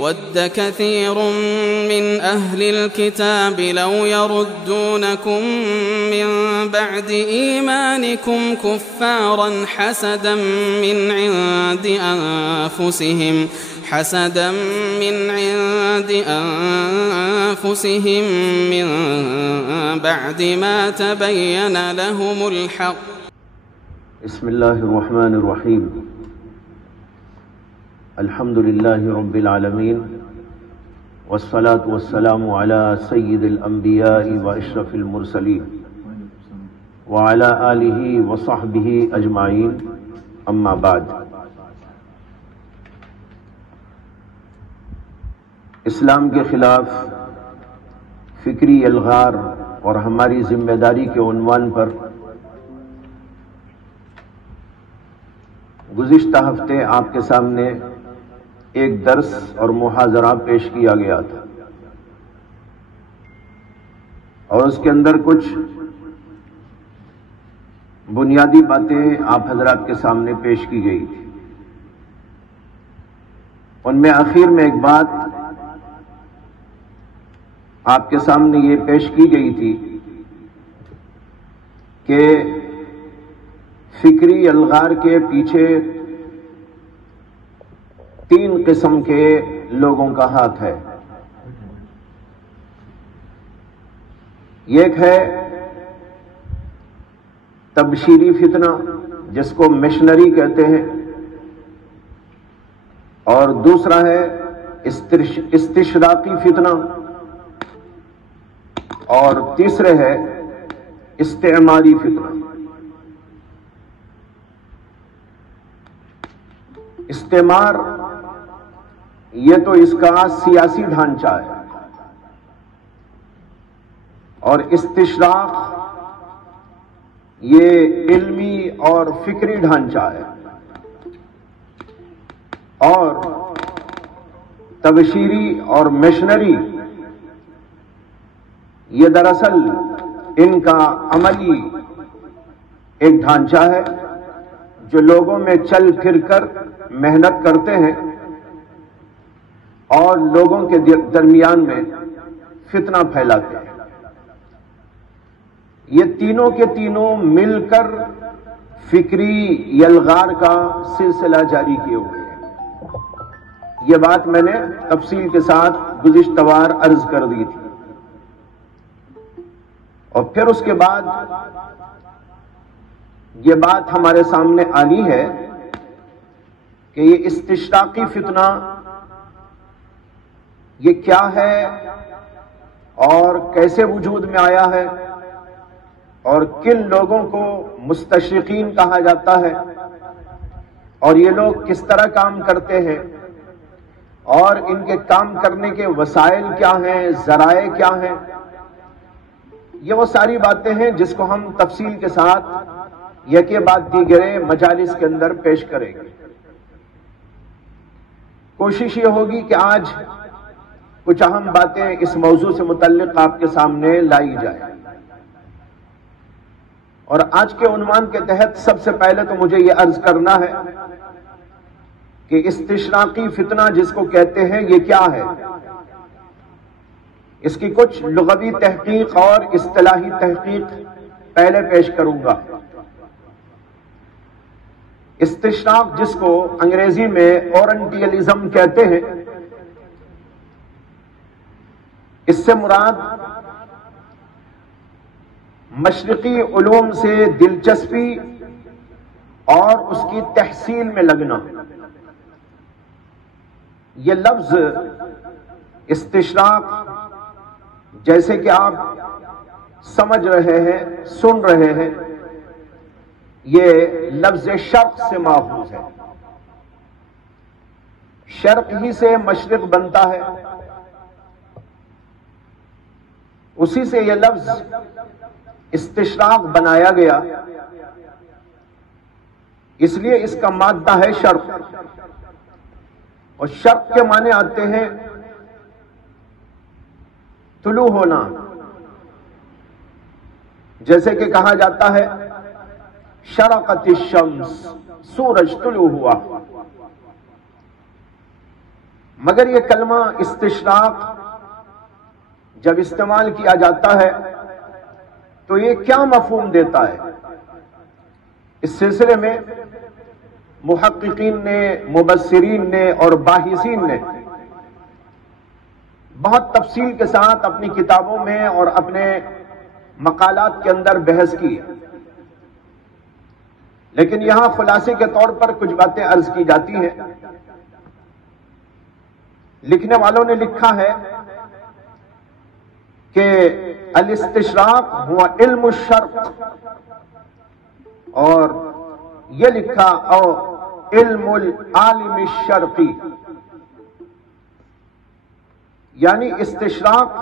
With كثير من أهل الكتاب لو يردونكم من بعد إيمانكم كفارا حسدا من عند أنفسهم من بعد ما تبين لهم الحق. بسم الله الرحمن الرحيم. الحمد لله رب العالمين والصلاة والسلام على سيد الأنبياء وأشرف المرسلين وعلى آله وصحبه أجمعين. أما بعد. اسلام کے خلاف فکری الغار اور ہماری ذمہ داری کے عنوان پر گزشتہ ہفتے آپ کے سامنے ایک درس اور محاضرہ پیش کیا گیا تھا، اور اس کے اندر کچھ بنیادی باتیں آپ حضرات کے سامنے پیش کی گئی تھی. ان میں آخر میں ایک بات آپ کے سامنے یہ پیش کی گئی تھی کہ فکری الغار کے پیچھے تین قسم کے لوگوں کا ہاتھ ہے. ایک ہے تبشیری فتنہ جس کو مشنری کہتے ہیں، اور دوسرا ہے استشراقی فتنہ، اور تیسرے ہے استعماری فتنہ. استعمار یہ تو اس کا سیاسی ڈھانچہ ہے، اور استشراق یہ علمی اور فکری ڈھانچہ ہے، اور تبشیری اور مشنری یہ دراصل ان کا عملی ایک ڈھانچہ ہے جو لوگوں میں چل پھر کر محنت کرتے ہیں اور لوگوں کے درمیان میں فتنہ پھیلاتے ہیں. یہ تینوں کے تینوں مل کر فکری یلغار کا سلسلہ جاری کیے ہوئے ہیں. یہ بات میں نے تفصیل کے ساتھ گزشتہ وار عرض کر دی تھی، اور پھر اس کے بعد یہ بات ہمارے سامنے آنی ہے کہ یہ استشراقی فتنہ یہ کیا ہے اور کیسے وجود میں آیا ہے، اور کن لوگوں کو مستشرقین کہا جاتا ہے، اور یہ لوگ کس طرح کام کرتے ہیں، اور ان کے کام کرنے کے وسائل کیا ہیں، ذرائع کیا ہیں. یہ وہ ساری باتیں ہیں جس کو ہم تفصیل کے ساتھ یکے بعد دیگرے مجالس کے اندر پیش کریں گے. کوشش یہ ہوگی کہ آج کچھ اہم باتیں اس موضوع سے متعلق آپ کے سامنے لائی جائیں. اور آج کے عنوان کے تحت سب سے پہلے تو مجھے یہ عرض کرنا ہے کہ استشراقی فتنہ جس کو کہتے ہیں یہ کیا ہے. اس کی کچھ لغوی تحقیق اور اصطلاحی تحقیق پہلے پیش کروں گا. استشراق جس کو انگریزی میں اورنٹیلزم کہتے ہیں، اس سے مراد مشرقی علوم سے دلچسپی اور اس کی تحصیل میں لگنا. یہ لفظ استشراق جیسے کہ آپ سمجھ رہے ہیں، سن رہے ہیں، یہ لفظ شرق سے ماخوذ ہے. شرق ہی سے مشرق بنتا ہے، اسی سے یہ لفظ استشراق بنایا گیا. اس لیے اس کا مادہ ہے شرق، اور شرق کے معنی آتے ہیں طلوع ہونا. جیسے کہ کہا جاتا ہے شرقت الشمس، سورج طلوع ہوا. مگر یہ کلمہ استشراق جب استعمال کیا جاتا ہے تو یہ کیا مفہوم دیتا ہے؟ اس سلسلے میں محققین نے، مبصرین نے اور باحثین نے بہت تفصیل کے ساتھ اپنی کتابوں میں اور اپنے مقالات کے اندر بحث کی ہے، لیکن یہاں خلاصے کے طور پر کچھ باتیں عرض کی جاتی ہیں۔ لکھنے والوں نے لکھا ہے کہ الاستشراق ہوا علم الشرق، اور یہ لکھا او علم العالم الشرقی، یعنی استشراق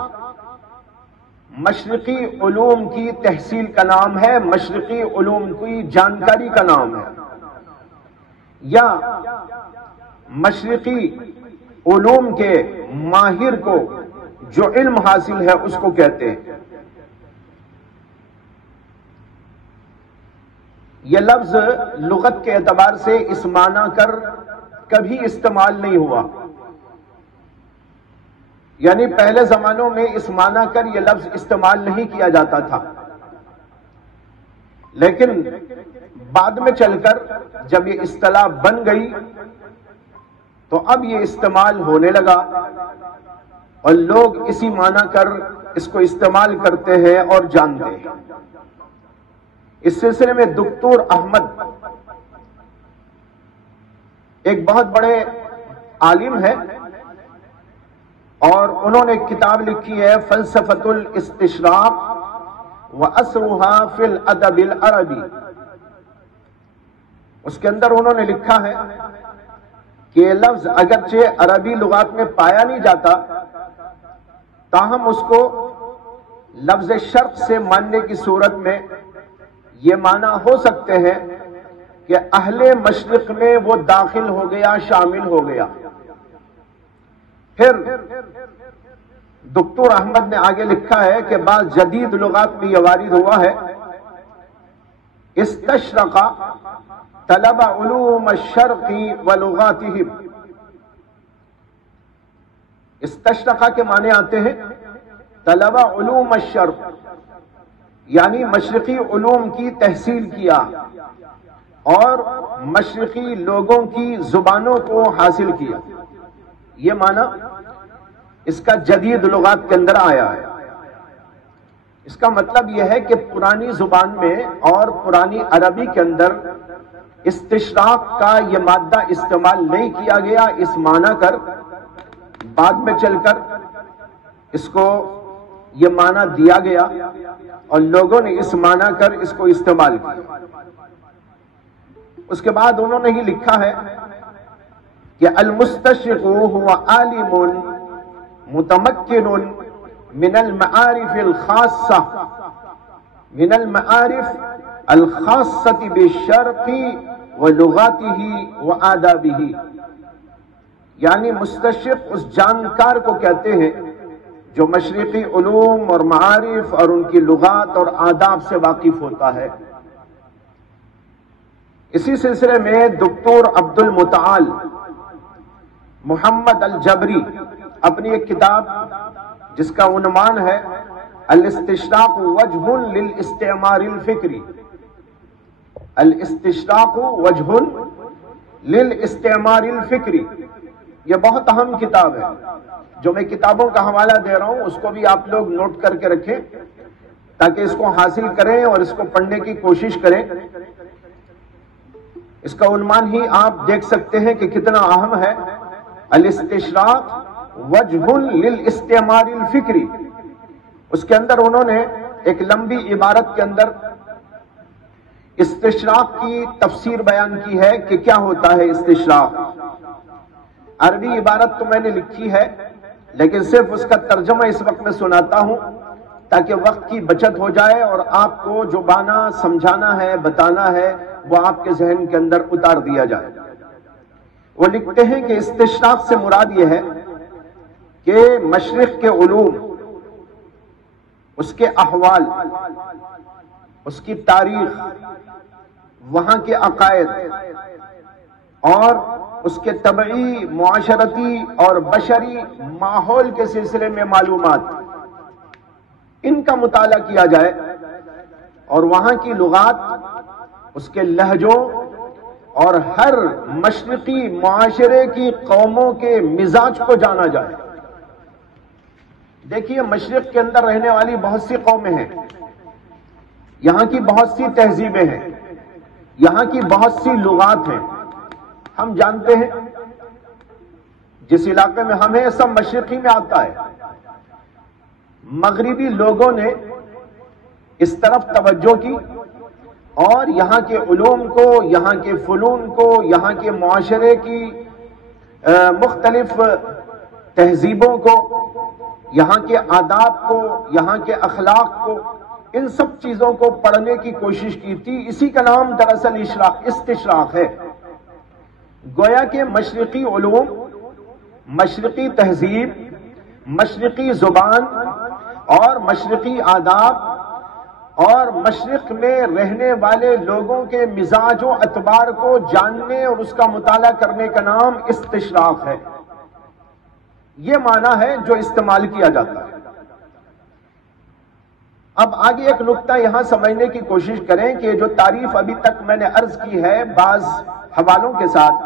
مشرقی علوم کی تحصیل کا نام ہے، مشرقی علوم کی جانکاری کا نام ہے، یا مشرقی علوم کے ماہر کو جو علم حاصل ہے اس کو کہتے ہیں۔ یہ لفظ لغت کے اعتبار سے اس معنی کر کبھی استعمال نہیں ہوا، یعنی پہلے زمانوں میں اس معنی کر یہ لفظ استعمال نہیں کیا جاتا تھا، لیکن بعد میں چل کر جب یہ اصطلاح بن گئی تو اب یہ استعمال ہونے لگا اور لوگ اسی معنی کر اس کو استعمال کرتے ہیں اور جانتے ہیں۔ اس سلسلے میں دکتور احمد ایک بہت بڑے عالم ہے اور انہوں نے کتاب لکھی ہے فلسفۃ الاستشراق واثرها فی الادب العربی۔ اس کے اندر انہوں نے لکھا ہے کہ یہ لفظ اگرچہ عربی لغات میں پایا نہیں جاتا، تاہم اس کو لفظ شرط سے ماننے کی صورت میں یہ معنی ہو سکتے ہیں کہ اہل مشرق میں وہ داخل ہو گیا، شامل ہو گیا۔ پھر دکتور احمد نے آگے لکھا ہے کہ بعض جدید لغات میں یہ وارد ہوا ہے، استشرق طلب علوم الشرق ولغاتهم۔ استشرق کے معنی آتے ہیں طلب علوم الشرق، یعنی مشرقی علوم کی تحصیل کیا اور مشرقی لوگوں کی زبانوں کو حاصل کیا۔ یہ معنی اس کا جدید لغات کے اندر آیا ہے۔ اس کا مطلب یہ ہے کہ پرانی زبان میں اور پرانی عربی کے اندر استشراق کا یہ مادہ استعمال نہیں کیا گیا اس معنی کر، بعد میں چل کر اس کو یہ معنی دیا گیا اور لوگوں نے اس معنی کر اس کو استعمال کیا۔ اس کے بعد انہوں نے ہی لکھا ہے کہ المستشرق هو عالم متمکن من المعارف الخاصة من المعارف الخاصة بالشرق ولغاته وآدابه، یعنی مستشرق اس جانکار کو کہتے ہیں جو مشرقی علوم اور معارف اور ان کی لغات اور آداب سے واقف ہوتا ہے۔ اسی سلسلے میں دکتور عبد المتعال محمد الجبری اپنی ایک کتاب جس کا عنوان ہے الاستشراق وجہ للاستعمار الفکری، الاستشراق وجہ للاستعمار الفکری، یہ بہت اہم کتاب ہے۔ جو میں کتابوں کا حوالہ دے رہا ہوں اس کو بھی آپ لوگ نوٹ کر کے رکھیں تاکہ اس کو حاصل کریں اور اس کو پڑھنے کی کوشش کریں۔ اس کا عنوان ہی آپ دیکھ سکتے ہیں کہ کتنا اہم ہے، الاستشراق وجہ للاستعمار الفکری۔ اس کے اندر انہوں نے ایک لمبی عبارت کے اندر استشراق کی تفسیر بیان کی ہے کہ کیا ہوتا ہے استشراق۔ عربی عبارت تو میں نے لکھی ہے لیکن صرف اس کا ترجمہ اس وقت میں سناتا ہوں تاکہ وقت کی بچت ہو جائے اور آپ کو جو بانا سمجھانا ہے، بتانا ہے، وہ آپ کے ذہن کے اندر اتار دیا جائے۔ وہ لکھتے ہیں کہ استشراق سے مراد یہ ہے کہ مشرق کے علوم، اس کے احوال، اس کی تاریخ، وہاں کے عقائد اور اس کے طبعی، معاشرتی اور بشری ماحول کے سلسلے میں معلومات، ان کا مطالعہ کیا جائے اور وہاں کی لغات، اس کے لہجوں اور ہر مشرقی معاشرے کی قوموں کے مزاج کو جانا جائے۔ دیکھیے، مشرق کے اندر رہنے والی بہت سی قومیں ہیں، یہاں کی بہت سی تہذیبیں ہیں، یہاں کی بہت سی لغات ہیں۔ ہم جانتے ہیں جس علاقے میں ہم ہیں سب مشرقی میں آتا ہے۔ مغربی لوگوں نے اس طرف توجہ کی اور یہاں کے علوم کو، یہاں کے فنون کو، یہاں کے معاشرے کی مختلف تہذیبوں کو، یہاں کے آداب کو، یہاں کے اخلاق کو، ان سب چیزوں کو پڑھنے کی کوشش کی تھی۔ اسی کا نام دراصل استشراق ہے۔ گویا کہ مشرقی علوم، مشرقی تہذیب، مشرقی زبان اور مشرقی آداب اور مشرق میں رہنے والے لوگوں کے مزاج و اطوار کو جاننے اور اس کا مطالعہ کرنے کا نام استشراق ہے۔ یہ معنی ہے جو استعمال کیا جاتا ہے۔ اب آگے ایک نقطہ یہاں سمجھنے کی کوشش کریں کہ جو تعریف ابھی تک میں نے عرض کی ہے بعض حوالوں کے ساتھ،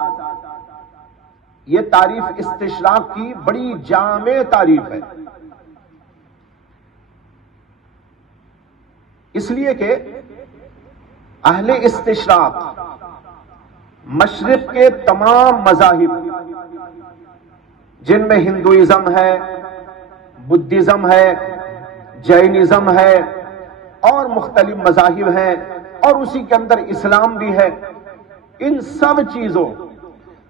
یہ تعریف استشراق کی بڑی جامع تعریف ہے، اس لیے کہ اہل استشراق مشرق کے تمام مذاہب، جن میں ہندوازم ہے، بدھزم ہے، جینزم ہے اور مختلف مذاہب ہیں، اور اسی کے اندر اسلام بھی ہے، ان سب چیزوں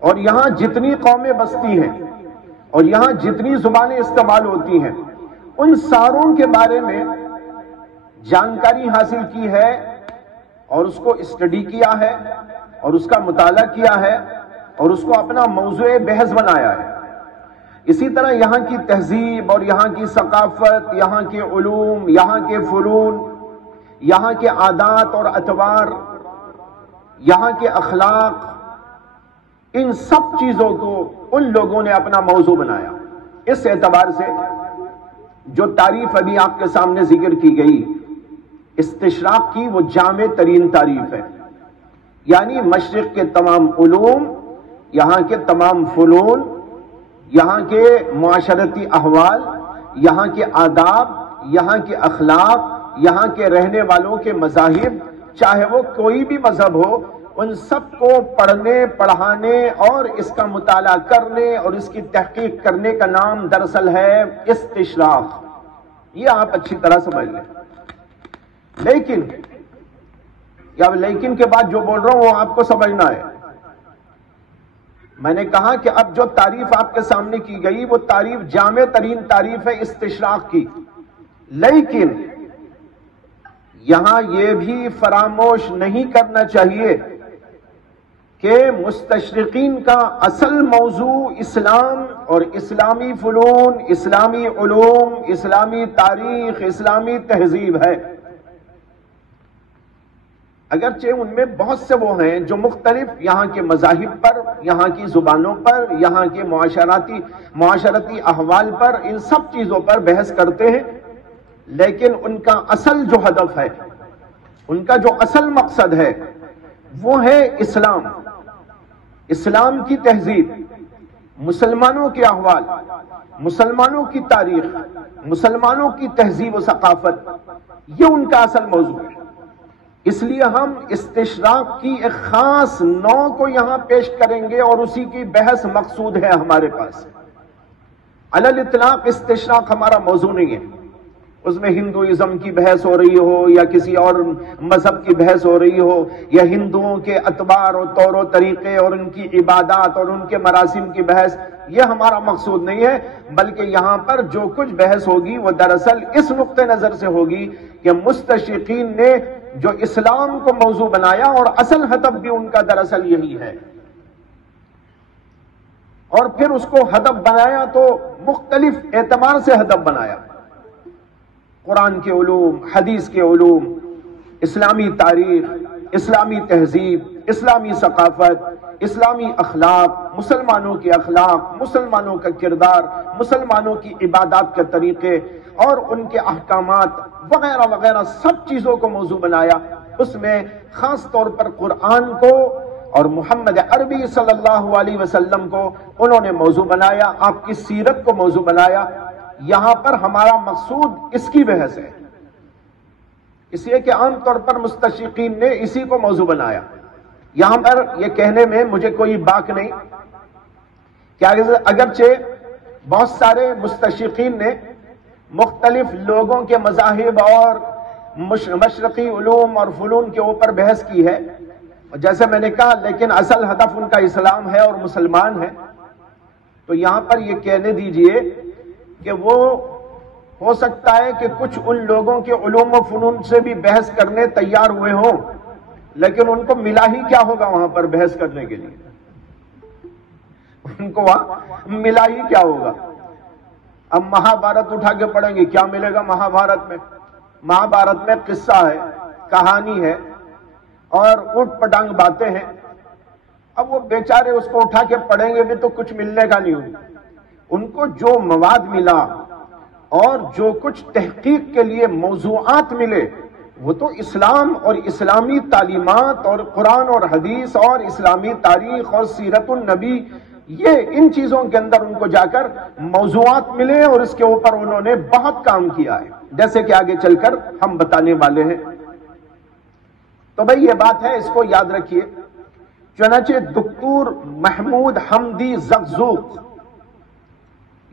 اور یہاں جتنی قومیں بستی ہیں اور یہاں جتنی زبانیں استعمال ہوتی ہیں، ان ساروں کے بارے میں جانکاری حاصل کی ہے اور اس کو اسٹڈی کیا ہے اور اس کا مطالعہ کیا ہے اور اس کو اپنا موضوع بحث بنایا ہے۔ اسی طرح یہاں کی تہذیب اور یہاں کی ثقافت، یہاں کے علوم، یہاں کے فنون، یہاں کے عادات اور اطوار، یہاں کے اخلاق، ان سب چیزوں کو ان لوگوں نے اپنا موضوع بنایا۔ اس اعتبار سے جو تعریف ابھی آپ کے سامنے ذکر کی گئی استشراق کی، وہ جامع ترین تعریف ہے، یعنی مشرق کے تمام علوم، یہاں کے تمام فنون، یہاں کے معاشرتی احوال، یہاں کے آداب، یہاں کے اخلاق، یہاں کے رہنے والوں کے مذاہب، چاہے وہ کوئی بھی مذہب ہو، ان سب کو پڑھنے، پڑھانے اور اس کا مطالعہ کرنے اور اس کی تحقیق کرنے کا نام دراصل ہے استشراق۔ یہ آپ اچھی طرح سمجھ لیں۔ لیکن کے بعد جو بول رہا ہوں وہ آپ کو سمجھنا ہے۔ میں نے کہا کہ اب جو تعریف آپ کے سامنے کی گئی وہ تعریف جامع ترین تعریف ہے استشراق کی، لیکن یہاں یہ بھی فراموش نہیں کرنا چاہیے کہ مستشرقین کا اصل موضوع اسلام اور اسلامی فنون، اسلامی علوم، اسلامی تاریخ، اسلامی تہذیب ہے۔ اگرچہ ان میں بہت سے وہ ہیں جو مختلف یہاں کے مذاہب پر، یہاں کی زبانوں پر، یہاں کے معاشرتی احوال پر، ان سب چیزوں پر بحث کرتے ہیں، لیکن ان کا اصل جو ہدف ہے، ان کا جو اصل مقصد ہے، وہ ہے اسلام، اسلام کی تہذیب، مسلمانوں کے احوال، مسلمانوں کی تاریخ، مسلمانوں کی تہذیب و ثقافت، یہ ان کا اصل موضوع ہے۔ اس لیے ہم استشراق کی ایک خاص نوع کو یہاں پیش کریں گے اور اسی کی بحث مقصود ہے ہمارے پاس۔ علی الاطلاق استشراق ہمارا موضوع نہیں ہے، اس میں ہندوازم کی بحث ہو رہی ہو یا کسی اور مذہب کی بحث ہو رہی ہو یا ہندوؤں کے اطوار اور طور و طریقے اور ان کی عبادات اور ان کے مراسم کی بحث، یہ ہمارا مقصود نہیں ہے، بلکہ یہاں پر جو کچھ بحث ہوگی وہ دراصل اس نقطہ نظر سے ہوگی کہ مستشرقین نے جو اسلام کو موضوع بنایا اور اصل ہدف بھی ان کا دراصل یہی ہے، اور پھر اس کو ہدف بنایا تو مختلف اعتبار سے ہدف بنایا، قرآن کے علوم، حدیث کے علوم، اسلامی تاریخ، اسلامی تہذیب، اسلامی ثقافت، اسلامی اخلاق، مسلمانوں کے اخلاق، مسلمانوں کا کردار، مسلمانوں کی عبادات کے طریقے اور ان کے احکامات وغیرہ وغیرہ سب چیزوں کو موضوع بنایا۔ اس میں خاص طور پر قرآن کو اور محمد عربی صلی اللہ علیہ وسلم کو انہوں نے موضوع بنایا، آپ کی سیرت کو موضوع بنایا۔ یہاں پر ہمارا مقصود اس کی بحث ہے، اس لیے کہ عام طور پر مستشرقین نے اسی کو موضوع بنایا۔ یہاں پر یہ کہنے میں مجھے کوئی باک نہیں کہ اگرچہ بہت سارے مستشرقین نے مختلف لوگوں کے مذاہب اور مشرقی علوم اور فنون کے اوپر بحث کی ہے، جیسے میں نے کہا، لیکن اصل ہدف ان کا اسلام ہے اور مسلمان ہے۔ تو یہاں پر یہ کہنے دیجئے کہ وہ ہو سکتا ہے کہ کچھ ان لوگوں کے علوم و فنون سے بھی بحث کرنے تیار ہوئے ہوں، لیکن ان کو ملا ہی کیا ہوگا وہاں پر بحث کرنے کے لیے؟ ان کو وہاں ملا ہی کیا ہوگا؟ اب مہابھارت اٹھا کے پڑھیں گے، کیا ملے گا مہابھارت میں؟ مہابھارت میں قصہ ہے، کہانی ہے اور اوٹ پٹانگ باتیں ہیں۔ اب وہ بیچارے اس کو اٹھا کے پڑھیں گے بھی تو کچھ ملنے کا نہیں ہوگا۔ ان کو جو مواد ملا اور جو کچھ تحقیق کے لیے موضوعات ملے وہ تو اسلام اور اسلامی تعلیمات اور قرآن اور حدیث اور اسلامی تاریخ اور سیرت النبی، یہ ان چیزوں کے اندر ان کو جا کر موضوعات ملے اور اس کے اوپر انہوں نے بہت کام کیا ہے، جیسے کہ آگے چل کر ہم بتانے والے ہیں۔ تو بھئی یہ بات ہے، اس کو یاد رکھیے۔ چنانچہ دکتور محمود حمدی زقزوق،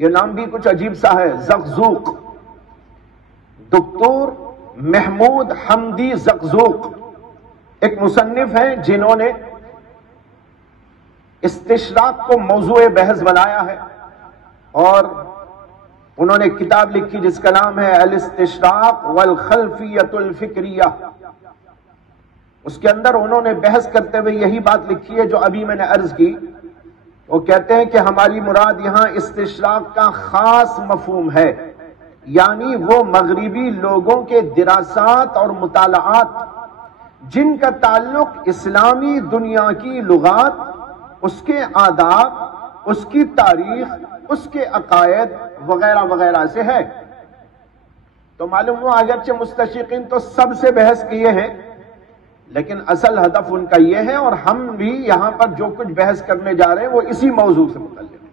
یہ نام بھی کچھ عجیب سا ہے، زقزوق، دکتور محمود حمدی زقزوق ایک مصنف ہیں جنہوں نے استشراق کو موضوع بحث بنایا ہے، اور انہوں نے کتاب لکھی جس کا نام ہے الاستشراق والخلفیت الفکریہ۔ اس کے اندر انہوں نے بحث کرتے ہوئے یہی بات لکھی ہے جو ابھی میں نے عرض کی۔ وہ کہتے ہیں کہ ہماری مراد یہاں استشراق کا خاص مفہوم ہے، یعنی وہ مغربی لوگوں کے دراسات اور مطالعات جن کا تعلق اسلامی دنیا کی لغات، اس کے آداب، اس کی تاریخ، اس کے عقائد وغیرہ وغیرہ سے ہے۔ تو معلوم ہوا اگرچہ مستشرقین تو سب سے بحث کیے ہیں، لیکن اصل ہدف ان کا یہ ہے، اور ہم بھی یہاں پر جو کچھ بحث کرنے جا رہے ہیں وہ اسی موضوع سے متعلق ہے۔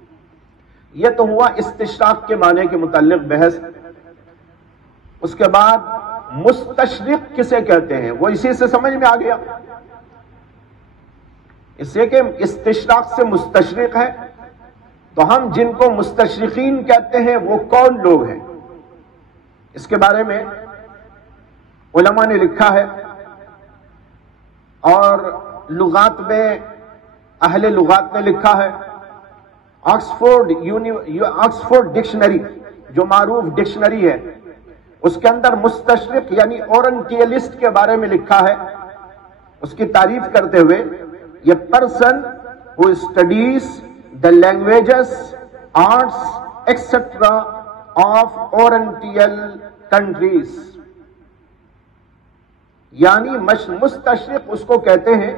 یہ تو ہوا استشراق کے معنی کے متعلق بحث۔ اس کے بعد مستشرق کسے کہتے ہیں وہ اسی سے سمجھ میں آ گیا، اس سے کہ استشراق سے مستشرق ہے، تو ہم جن کو مستشرقین کہتے ہیں وہ کون لوگ ہیں؟ اس کے بارے میں علماء نے لکھا ہے، اور لغات میں اہل لغات نے لکھا ہے۔ آکسفورڈ ڈکشنری جو معروف ڈکشنری ہے، اس کے اندر مستشرق یعنی اورنٹیلسٹ کے بارے میں لکھا ہے، اس کی تعریف کرتے ہوئے، یہ person who studies the languages, arts, etc. of Oriental countries، یعنی مستشرق اس کو کہتے ہیں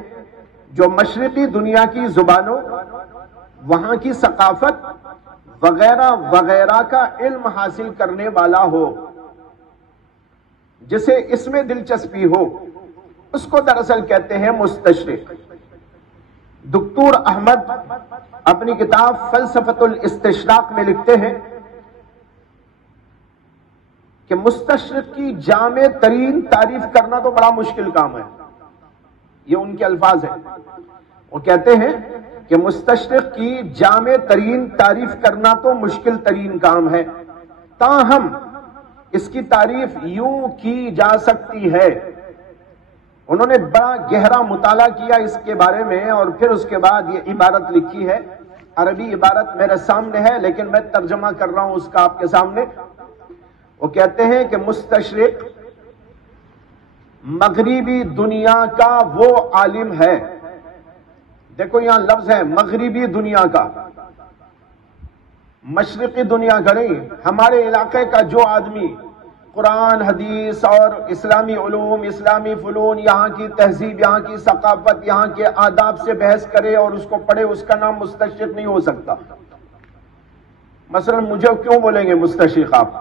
جو مشرقی دنیا کی زبانوں، وہاں کی ثقافت وغیرہ وغیرہ کا علم حاصل کرنے والا ہو، جسے اس میں دلچسپی ہو، اس کو دراصل کہتے ہیں مستشرق۔ دکتور احمد اپنی کتاب فلسفۃ الاستشراق میں لکھتے ہیں کہ مستشرق کی جامع ترین تعریف کرنا تو بڑا مشکل کام ہے، یہ ان کے الفاظ ہیں۔ وہ کہتے ہیں کہ مستشرق کی جامع ترین تعریف کرنا تو مشکل ترین کام ہے، تاہم اس کی تعریف یوں کی جا سکتی ہے۔ انہوں نے بڑا گہرا مطالعہ کیا اس کے بارے میں، اور پھر اس کے بعد یہ عبارت لکھی ہے، عربی عبارت میرے سامنے ہے لیکن میں ترجمہ کر رہا ہوں اس کا آپ کے سامنے۔ وہ کہتے ہیں کہ مستشرق مغربی دنیا کا وہ عالم ہے، دیکھو یہاں لفظ ہے مغربی دنیا کا، مشرقی دنیا کا نہیں، ہمارے علاقے کا جو آدمی قرآن حدیث اور اسلامی علوم، اسلامی فنون، یہاں کی تہذیب، یہاں کی ثقافت، یہاں کے آداب سے بحث کرے اور اس کو پڑھے، اس کا نام مستشرق نہیں ہو سکتا۔ مثلا مجھے کیوں بولیں گے مستشرق آپ؟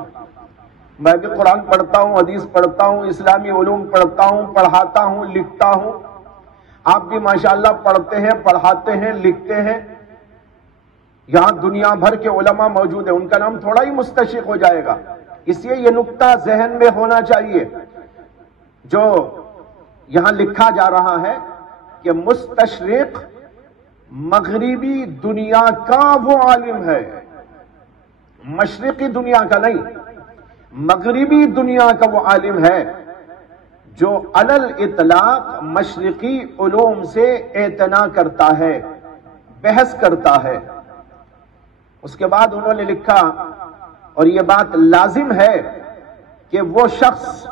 میں بھی قرآن پڑھتا ہوں، حدیث پڑھتا ہوں، اسلامی علوم پڑھتا ہوں، پڑھاتا ہوں، لکھتا ہوں۔ آپ بھی ماشاءاللہ پڑھتے ہیں، پڑھاتے ہیں، لکھتے ہیں۔ یہاں دنیا بھر کے علماء موجود ہیں، ان کا نام تھوڑا ہی مستشرق ہو جائے گا۔ اس لیے یہ نقطہ ذہن میں ہونا چاہیے جو یہاں لکھا جا رہا ہے کہ مستشرق مغربی دنیا کا وہ عالم ہے، مشرقی دنیا کا نہیں، مغربی دنیا کا وہ عالم ہے جو علی الاطلاق مشرقی علوم سے اعتنا کرتا ہے، بحث کرتا ہے۔ اس کے بعد انہوں نے لکھا، اور یہ بات لازم ہے کہ وہ شخص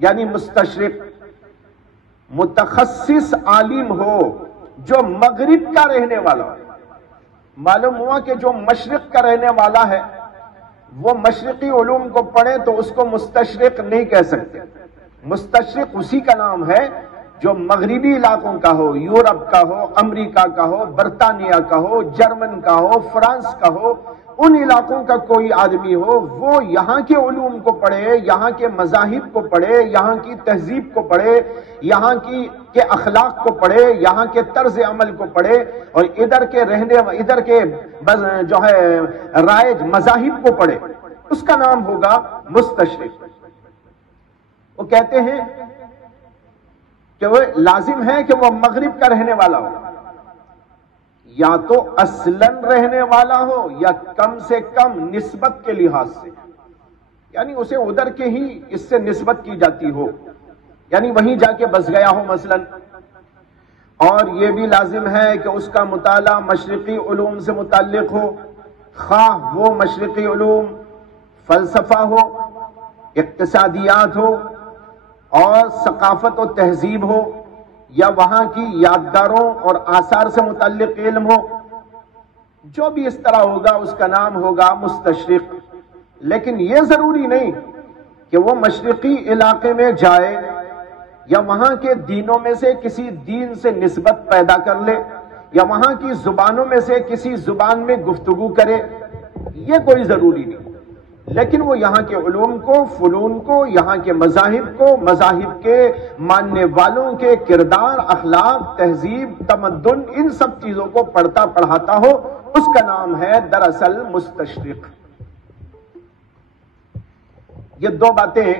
یعنی مستشرق متخصص عالم ہو جو مغرب کا رہنے والا ہو۔ معلوم ہوا کہ جو مشرق کا رہنے والا ہے وہ مشرقی علوم کو پڑھے تو اس کو مستشرق نہیں کہہ سکتے۔ مستشرق اسی کا نام ہے جو مغربی علاقوں کا ہو، یورپ کا ہو، امریکہ کا ہو، برطانیہ کا ہو، جرمن کا ہو، فرانس کا ہو، ان علاقوں کا کوئی آدمی ہو، وہ یہاں کے علوم کو پڑھے، یہاں کے مذاہب کو پڑھے، یہاں کی تہذیب کو پڑھے، یہاں کے اخلاق کو پڑھے، یہاں کے طرز عمل کو پڑھے، اور ادھر کے جو ہے رائج مذاہب کو پڑھے، اس کا نام ہوگا مستشرق۔ وہ کہتے ہیں کہ وہ لازم ہے کہ وہ مغرب کا رہنے والا ہو، یا تو اصلاً رہنے والا ہو یا کم سے کم نسبت کے لحاظ سے، یعنی اسے ادھر کے ہی اس سے نسبت کی جاتی ہو، یعنی وہیں جا کے بس گیا ہو مثلاً۔ اور یہ بھی لازم ہے کہ اس کا مطالعہ مشرقی علوم سے متعلق ہو، خواہ وہ مشرقی علوم فلسفہ ہو، اقتصادیات ہو، اور ثقافت و تہذیب ہو، یا وہاں کی یادگاروں اور آثار سے متعلق علم ہو۔ جو بھی اس طرح ہوگا اس کا نام ہوگا مستشرق۔ لیکن یہ ضروری نہیں کہ وہ مشرقی علاقے میں جائے یا وہاں کے دینوں میں سے کسی دین سے نسبت پیدا کر لے یا وہاں کی زبانوں میں سے کسی زبان میں گفتگو کرے، یہ کوئی ضروری نہیں۔ لیکن وہ یہاں کے علوم کو، فنون کو، یہاں کے مذاہب کو، مذاہب کے ماننے والوں کے کردار، اخلاق، تہذیب، تمدن، ان سب چیزوں کو پڑھتا پڑھاتا ہو، اس کا نام ہے دراصل مستشرق۔ یہ دو باتیں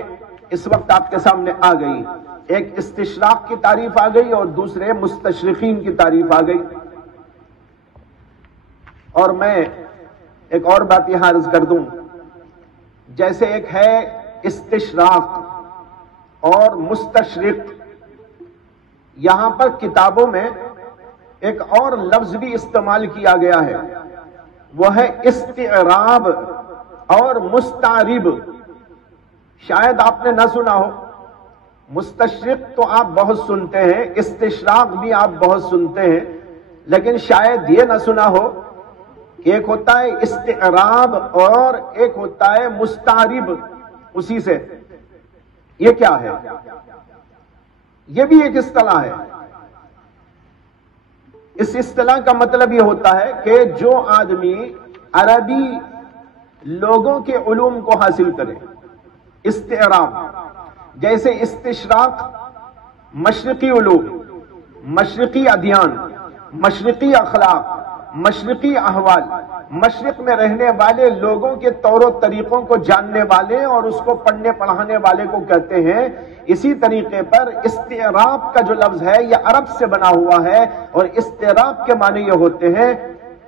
اس وقت آپ کے سامنے آ گئی، ایک استشراق کی تعریف آ گئی اور دوسرے مستشرقین کی تعریف آ گئی۔ اور میں ایک اور بات یہاں عرض کر دوں، جیسے ایک ہے استشراق اور مستشرق، یہاں پر کتابوں میں ایک اور لفظ بھی استعمال کیا گیا ہے، وہ ہے استعراب اور مستعرب۔ شاید آپ نے نہ سنا ہو، مستشرق تو آپ بہت سنتے ہیں، استشراق بھی آپ بہت سنتے ہیں، لیکن شاید یہ نہ سنا ہو کہ ایک ہوتا ہے استعراب اور ایک ہوتا ہے مستعرب اسی سے۔ یہ کیا ہے؟ یہ بھی ایک اصطلاح ہے۔ اس اصطلاح کا مطلب یہ ہوتا ہے کہ جو آدمی عربی لوگوں کے علوم کو حاصل کرے، استعراب، جیسے استشراق مشرقی علوم، مشرقی ادیان، مشرقی اخلاق، مشرقی احوال، مشرق میں رہنے والے لوگوں کے طور و طریقوں کو جاننے والے اور اس کو پڑھنے پڑھانے والے کو کہتے ہیں۔ اسی طریقے پر استعراب کا جو لفظ ہے یہ عرب سے بنا ہوا ہے، اور استعراب کے معنی یہ ہوتے ہیں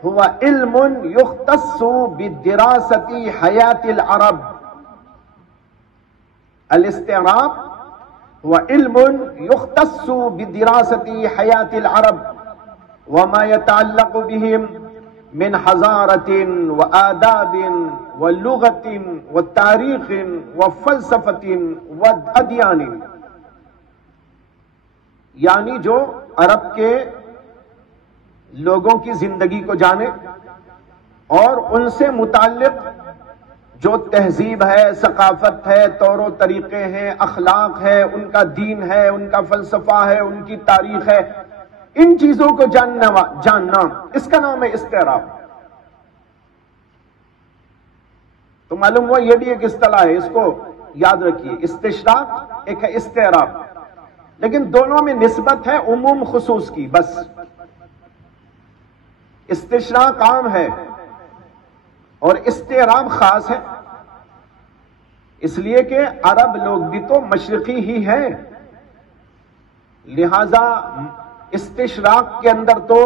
ہوا علم یختص بدراست حیات العرب۔ الاستعراب هو علم يختص بدراسة حياة العرب وما يتعلق بهم من حضارة وآداب ولغة وتاريخ وفلسفة وأديان، یعنی جو عرب کے لوگوں کی زندگی کو جانے اور ان سے متعلق جو تہذیب ہے، ثقافت ہے، طور و طریقے ہیں، اخلاق ہے، ان کا دین ہے، ان کا فلسفہ ہے، ان کی تاریخ ہے، ان چیزوں کو جاننا اس کا نام ہے استعراب۔ تو معلوم ہوا یہ بھی ایک اصطلاح ہے، اس کو یاد رکھیے، استشراق ایک ہے استعراب، لیکن دونوں میں نسبت ہے عموم خصوص کی بس۔ استشراق عام ہے اور استعراب خاص ہے، اس لیے کہ عرب لوگ بھی تو مشرقی ہی ہیں، لہذا استشراق کے اندر تو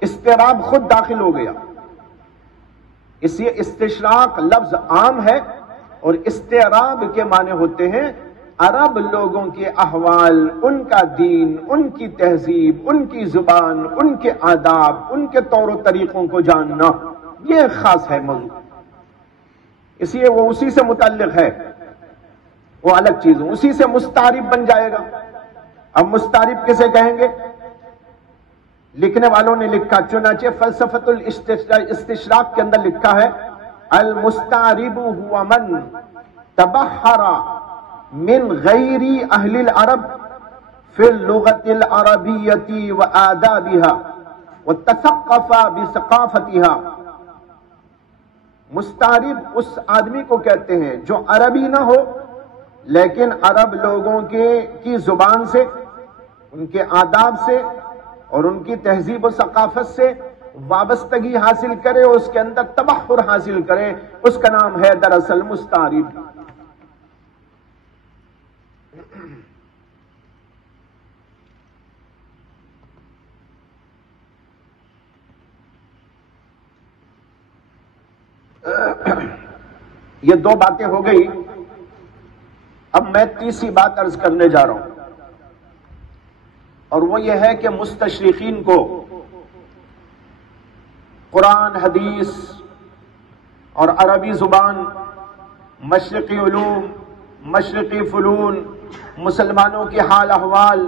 استعراب خود داخل ہو گیا، اس لیے استشراق لفظ عام ہے اور استعراب کے معنی ہوتے ہیں عرب لوگوں کے احوال، ان کا دین، ان کی تہذیب، ان کی زبان، ان کے آداب، ان کے طور و طریقوں کو جاننا، یہ خاص ہے موضوع، اس لیے وہ اسی سے متعلق ہے، وہ الگ چیز ہے، اسی سے مستعرب بن جائے گا۔ اب مستعرب کسے کہیں گے؟ لکھنے والوں نے لکھا، چنانچہ فلسفۃ الاستشراق کے اندر لکھا ہے، المستعرب هو من تبحر من غیر اہل العرب فی اللغۃ العربیۃ وآدابها وتثقف بثقافتها۔ مستعرب اس آدمی کو کہتے ہیں جو عربی نہ ہو لیکن عرب لوگوں کی زبان سے، ان کے آداب سے اور ان کی تہذیب و ثقافت سے وابستگی حاصل کرے، اس کے اندر تبحر حاصل کرے، اس کا نام ہے دراصل مستعرب۔ یہ دو باتیں ہو گئی، اب میں تیسری بات عرض کرنے جا رہا ہوں، اور وہ یہ ہے کہ مستشرقین کو قرآن، حدیث اور عربی زبان، مشرقی علوم، مشرقی فنون، مسلمانوں کے حال احوال،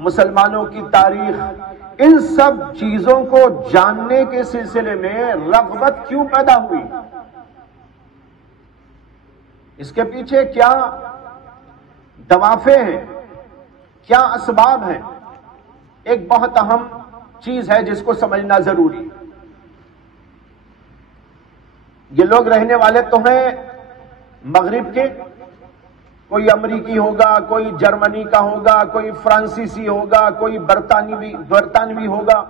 مسلمانوں کی تاریخ، ان سب چیزوں کو جاننے کے سلسلے میں رغبت کیوں پیدا ہوئی؟ اس کے پیچھے کیا دوافع ہیں، کیا اسباب ہیں؟ ایک بہت اہم چیز ہے جس کو سمجھنا ضروری۔ یہ لوگ رہنے والے تو ہیں مغرب کے، کوئی امریکی ہوگا، کوئی جرمنی کا ہوگا، کوئی فرانسیسی ہوگا، کوئی برطانوی ہوگا،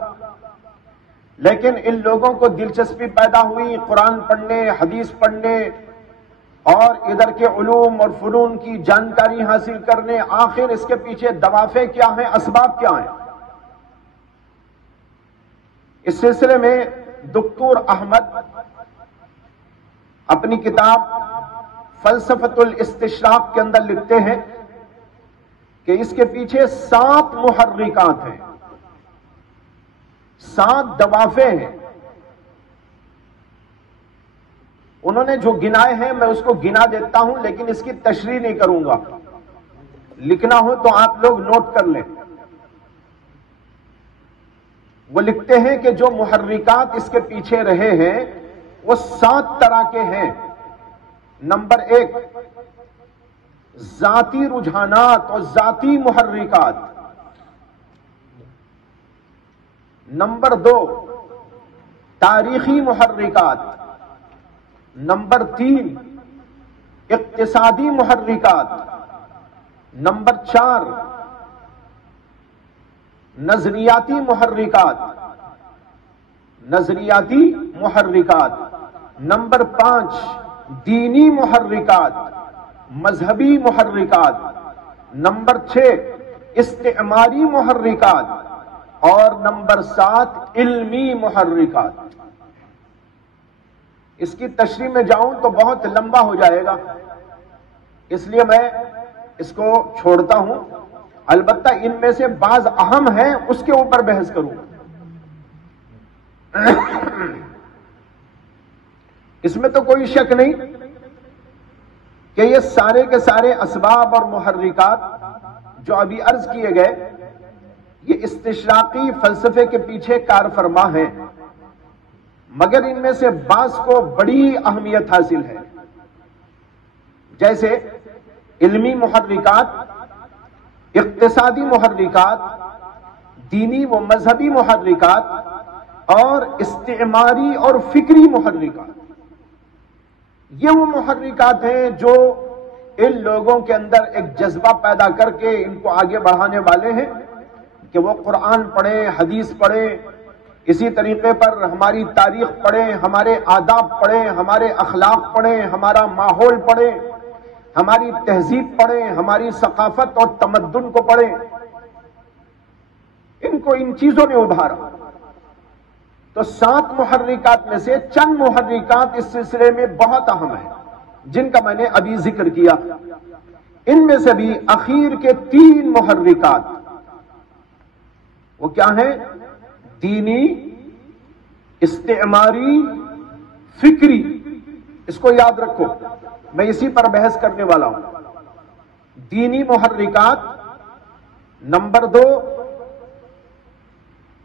لیکن ان لوگوں کو دلچسپی پیدا ہوئی قرآن پڑھنے، حدیث پڑھنے اور ادھر کے علوم اور فنون کی جانکاری حاصل کرنے۔ آخر اس کے پیچھے دوافع کیا ہیں، اسباب کیا ہیں؟ اس سلسلے میں دکتور احمد اپنی کتاب فلسفۃ الاستشراق کے اندر لکھتے ہیں کہ اس کے پیچھے 7 محرکات ہیں، 7 دوافع ہیں۔ انہوں نے جو گنائے ہیں میں اس کو گنا دیتا ہوں، لیکن اس کی تشریح نہیں کروں گا، لکھنا ہو تو آپ لوگ نوٹ کر لیں۔ وہ لکھتے ہیں کہ جو محرکات اس کے پیچھے رہے ہیں وہ 7 طرح کے ہیں۔ نمبر 1، ذاتی رجحانات اور ذاتی محرکات۔ نمبر 2، تاریخی محرکات۔ نمبر 3، اقتصادی محرکات۔ نمبر 4، نظریاتی محرکات۔ نظریاتی محرکات۔ نمبر 5، دینی محرکات، مذہبی محرکات۔ نمبر 6، استعماری محرکات، اور نمبر 7، علمی محرکات۔ اس کی تشریح میں جاؤں تو بہت لمبا ہو جائے گا، اس لیے میں اس کو چھوڑتا ہوں، البتہ ان میں سے بعض اہم ہیں، اس کے اوپر بحث کروں۔ اس میں تو کوئی شک نہیں کہ یہ سارے کے سارے اسباب اور محرکات جو ابھی عرض کیے گئے یہ استشراقی فلسفے کے پیچھے کار فرما ہیں، مگر ان میں سے بعض کو بڑی اہمیت حاصل ہے، جیسے علمی محرکات، اقتصادی محرکات، دینی و مذہبی محرکات اور استعماری اور فکری محرکات۔ یہ وہ محرکات ہیں جو ان لوگوں کے اندر ایک جذبہ پیدا کر کے ان کو آگے بڑھانے والے ہیں کہ وہ قرآن پڑھیں، حدیث پڑھیں، اسی طریقے پر ہماری تاریخ پڑھیں، ہمارے آداب پڑھیں، ہمارے اخلاق پڑھیں، ہمارا ماحول پڑھیں، ہماری تہذیب پڑھیں، ہماری ثقافت اور تمدن کو پڑھیں۔ ان کو ان چیزوں نے ابھارا۔ تو 7 محرکات میں سے چند محرکات اس سلسلے میں بہت اہم ہیں جن کا میں نے ابھی ذکر کیا۔ ان میں سے بھی اخیر کے 3 محرکات وہ کیا ہیں؟ دینی، استعماری، فکری۔ اس کو یاد رکھو، میں اسی پر بحث کرنے والا ہوں۔ دینی محرکات، نمبر 2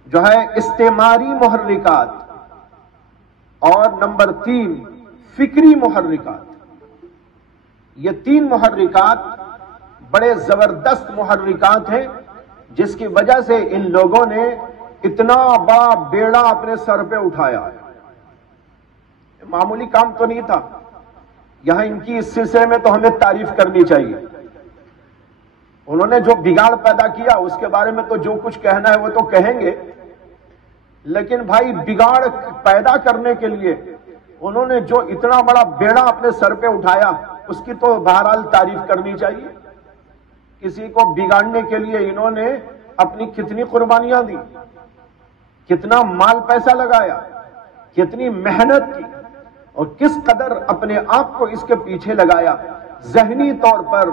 جو ہے استعماری محرکات، اور نمبر 3 فکری محرکات۔ یہ 3 محرکات بڑے زبردست محرکات ہیں جس کی وجہ سے ان لوگوں نے اتنا بڑا بیڑا اپنے سر پہ اٹھایا ہے۔ معمولی کام تو نہیں تھا۔ یہاں ان کی اس سلسلے میں تو ہمیں تعریف کرنی چاہیے۔ انہوں نے جو بگاڑ پیدا کیا اس کے بارے میں تو جو کچھ کہنا ہے وہ تو کہیں گے، لیکن بھائی بگاڑ پیدا کرنے کے لیے انہوں نے جو اتنا بڑا بیڑا اپنے سر پہ اٹھایا اس کی تو بہرحال تعریف کرنی چاہیے۔ کسی کو بگاڑنے کے لیے انہوں نے اپنی کتنی قربانیاں دی، کتنا مال پیسہ لگایا، کتنی محنت کی، اور کس قدر اپنے آپ کو اس کے پیچھے لگایا، ذہنی طور پر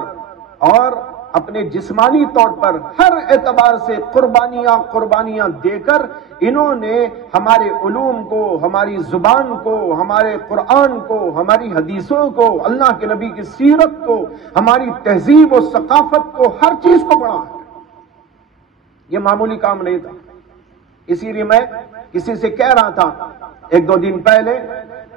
اور اپنے جسمانی طور پر ہر اعتبار سے قربانیاں دے کر انہوں نے ہمارے علوم کو، ہماری زبان کو، ہمارے قرآن کو، ہماری حدیثوں کو، اللہ کے نبی کی سیرت کو، ہماری تہذیب و ثقافت کو، ہر چیز کو بڑھا۔ یہ معمولی کام نہیں تھا۔ اسی لیے میں کسی سے کہہ رہا تھا 1-2 دن پہلے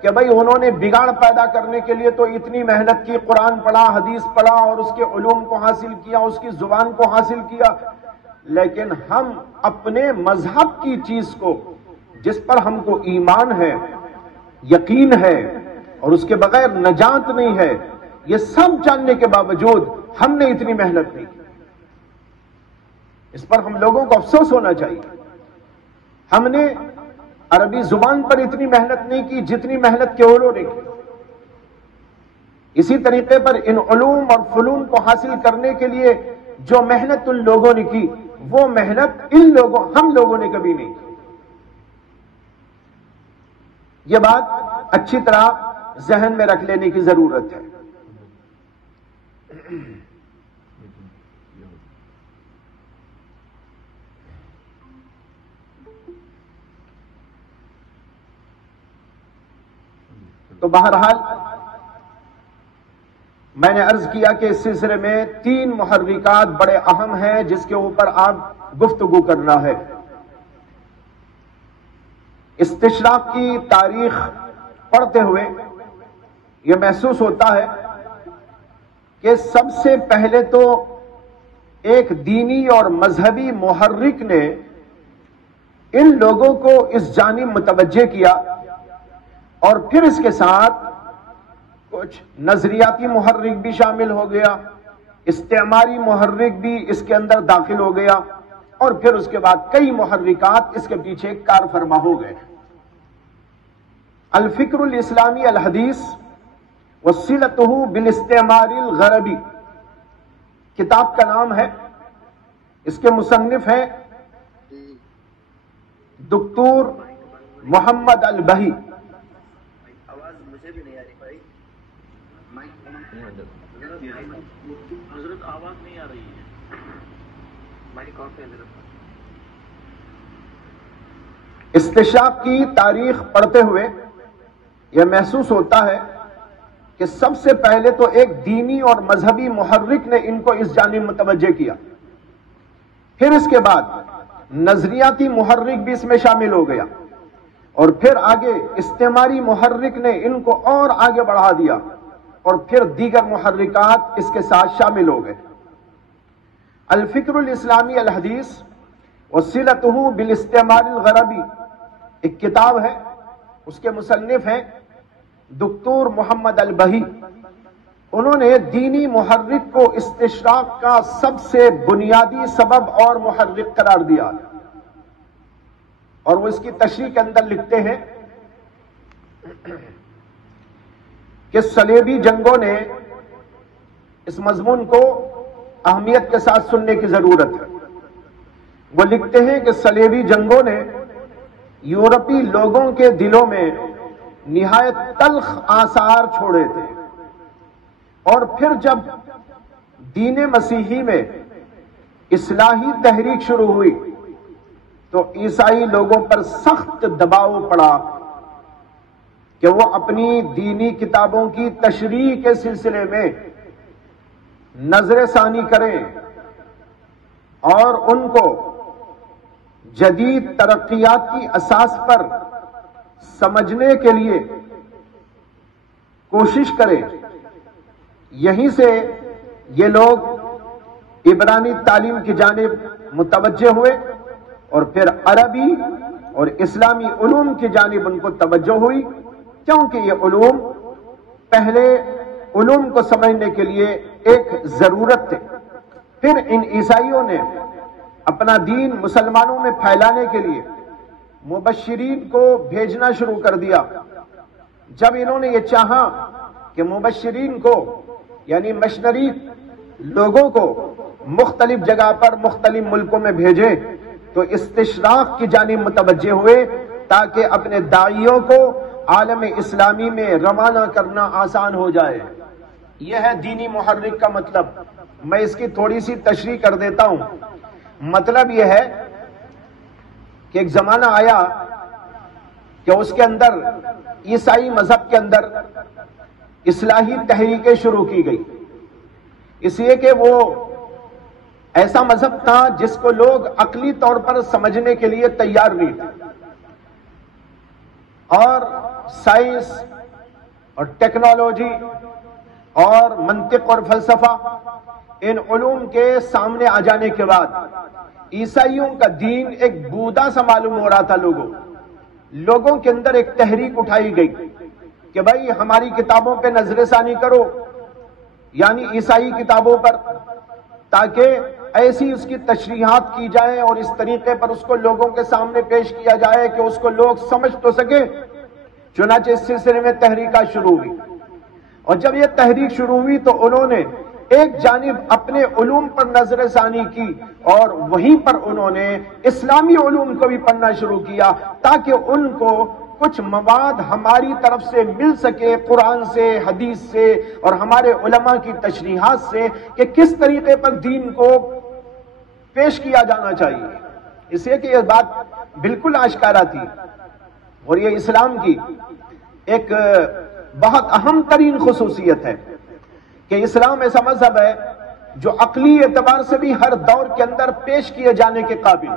کہ بھئی انہوں نے بگاڑ پیدا کرنے کے لیے تو اتنی محنت کی، قرآن پڑھا، حدیث پڑھا اور اس کے علوم کو حاصل کیا، اس کی زبان کو حاصل کیا، لیکن ہم اپنے مذہب کی چیز کو، جس پر ہم کو ایمان ہے، یقین ہے اور اس کے بغیر نجات نہیں ہے، یہ سب جاننے کے باوجود ہم نے اتنی محنت نہیں کی۔ اس پر ہم لوگوں کو افسوس ہونا چاہیے۔ ہم نے عربی زبان پر اتنی محنت نہیں کی جتنی محنت کے علوم نے کی۔ اسی طریقے پر ان علوم اور فنون کو حاصل کرنے کے لیے جو محنت ان لوگوں نے کی، وہ محنت ہم لوگوں نے کبھی نہیں کی۔ یہ بات اچھی طرح ذہن میں رکھ لینے کی ضرورت ہے۔ تو بہرحال میں نے عرض کیا کہ اس سلسلے میں 3 محرکات بڑے اہم ہیں جس کے اوپر آپ گفتگو کرنا ہے۔ استشراق کی تاریخ پڑھتے ہوئے یہ محسوس ہوتا ہے کہ سب سے پہلے تو ایک دینی اور مذہبی محرک نے ان لوگوں کو اس جانب متوجہ کیا، اور پھر اس کے ساتھ کچھ نظریاتی محرک بھی شامل ہو گیا، استعماری محرک بھی اس کے اندر داخل ہو گیا، اور پھر اس کے بعد کئی محرکات اس کے پیچھے کار فرما ہو گئے۔ الفکر الاسلامی الحدیث وصلتہ بالاستعمار الغربی کتاب کا نام ہے۔ اس کے مصنف ہیں دکتور محمد البہی۔ حضرت آواز نہیں آ رہی ہے۔ استشراق کی تاریخ پڑھتے ہوئے یہ محسوس ہوتا ہے کہ سب سے پہلے تو ایک دینی اور مذہبی محرک نے ان کو اس جانب متوجہ کیا، پھر اس کے بعد نظریاتی محرک بھی اس میں شامل ہو گیا، اور پھر آگے استعماری محرک نے ان کو اور آگے بڑھا دیا، اور پھر دیگر محرکات اس کے ساتھ شامل ہو گئے۔ الفکر الاسلامی الحدیث وصلتہ بالاستعمار الغربی ایک کتاب ہے، اس کے مصنف ہیں دکتور محمد البہی۔ انہوں نے دینی محرک کو استشراق کا سب سے بنیادی سبب اور محرک قرار دیا، اور وہ اس کی تشریح کے اندر لکھتے ہیں کہ صلیبی جنگوں نے اس مضمون کو اہمیت کے ساتھ سننے کی ضرورت ہے۔ وہ لکھتے ہیں کہ صلیبی جنگوں نے یورپی لوگوں کے دلوں میں نہایت تلخ آثار چھوڑے تھے، اور پھر جب دین مسیحی میں اصلاحی تحریک شروع ہوئی تو عیسائی لوگوں پر سخت دباؤ پڑا کہ وہ اپنی دینی کتابوں کی تشریح کے سلسلے میں نظر ثانی کریں اور ان کو جدید ترقیات کی اساس پر سمجھنے کے لیے کوشش کریں۔ یہیں سے یہ لوگ عبرانی تعلیم کی جانب متوجہ ہوئے، اور پھر عربی اور اسلامی علوم کی جانب ان کو توجہ ہوئی، کیونکہ یہ علوم پہلے علوم کو سمجھنے کے لیے ایک ضرورت تھے۔ پھر ان عیسائیوں نے اپنا دین مسلمانوں میں پھیلانے کے لیے مبشرین کو بھیجنا شروع کر دیا۔ جب انہوں نے یہ چاہا کہ مبشرین کو یعنی مشنری لوگوں کو مختلف جگہ پر مختلف ملکوں میں بھیجیں، تو استشراق کی جانب متوجہ ہوئے تاکہ اپنے داعیوں کو عالم اسلامی میں روانہ کرنا آسان ہو جائے۔ یہ ہے دینی محرک کا مطلب۔ میں اس کی تھوڑی سی تشریح کر دیتا ہوں۔ مطلب یہ ہے کہ ایک زمانہ آیا کہ اس کے اندر عیسائی مذہب کے اندر اصلاحی تحریکیں شروع کی گئی، اس لیے کہ وہ ایسا مذہب تھا جس کو لوگ عقلی طور پر سمجھنے کے لیے تیار نہیں تھے، اور سائنس اور ٹیکنالوجی اور منطق اور فلسفہ ان علوم کے سامنے آ جانے کے بعد عیسائیوں کا دین ایک بودا سا معلوم ہو رہا تھا۔ لوگوں کے اندر ایک تحریک اٹھائی گئی کہ بھائی ہماری کتابوں پہ نظر ثانی کرو، یعنی عیسائی کتابوں پر، تاکہ ایسی اس کی تشریحات کی جائیں اور اس طریقے پر اس کو لوگوں کے سامنے پیش کیا جائے کہ اس کو لوگ سمجھ تو سکیں۔ چنانچہ اس سلسلے میں تحریکات شروع ہوئی، اور جب یہ تحریک شروع ہوئی تو انہوں نے ایک جانب اپنے علوم پر نظر ثانی کی، اور وہیں پر انہوں نے اسلامی علوم کو بھی پڑھنا شروع کیا تاکہ ان کو کچھ مواد ہماری طرف سے مل سکے، قرآن سے، حدیث سے اور ہمارے علماء کی تشریحات سے، کہ کس طریقے پر دین کو پیش کیا جانا چاہیے۔ اس لیے کہ یہ بات بالکل آشکارا تھی، اور یہ اسلام کی ایک بہت اہم ترین خصوصیت ہے کہ اسلام ایسا مذہب ہے جو عقلی اعتبار سے بھی ہر دور کے اندر پیش کیے جانے کے قابل۔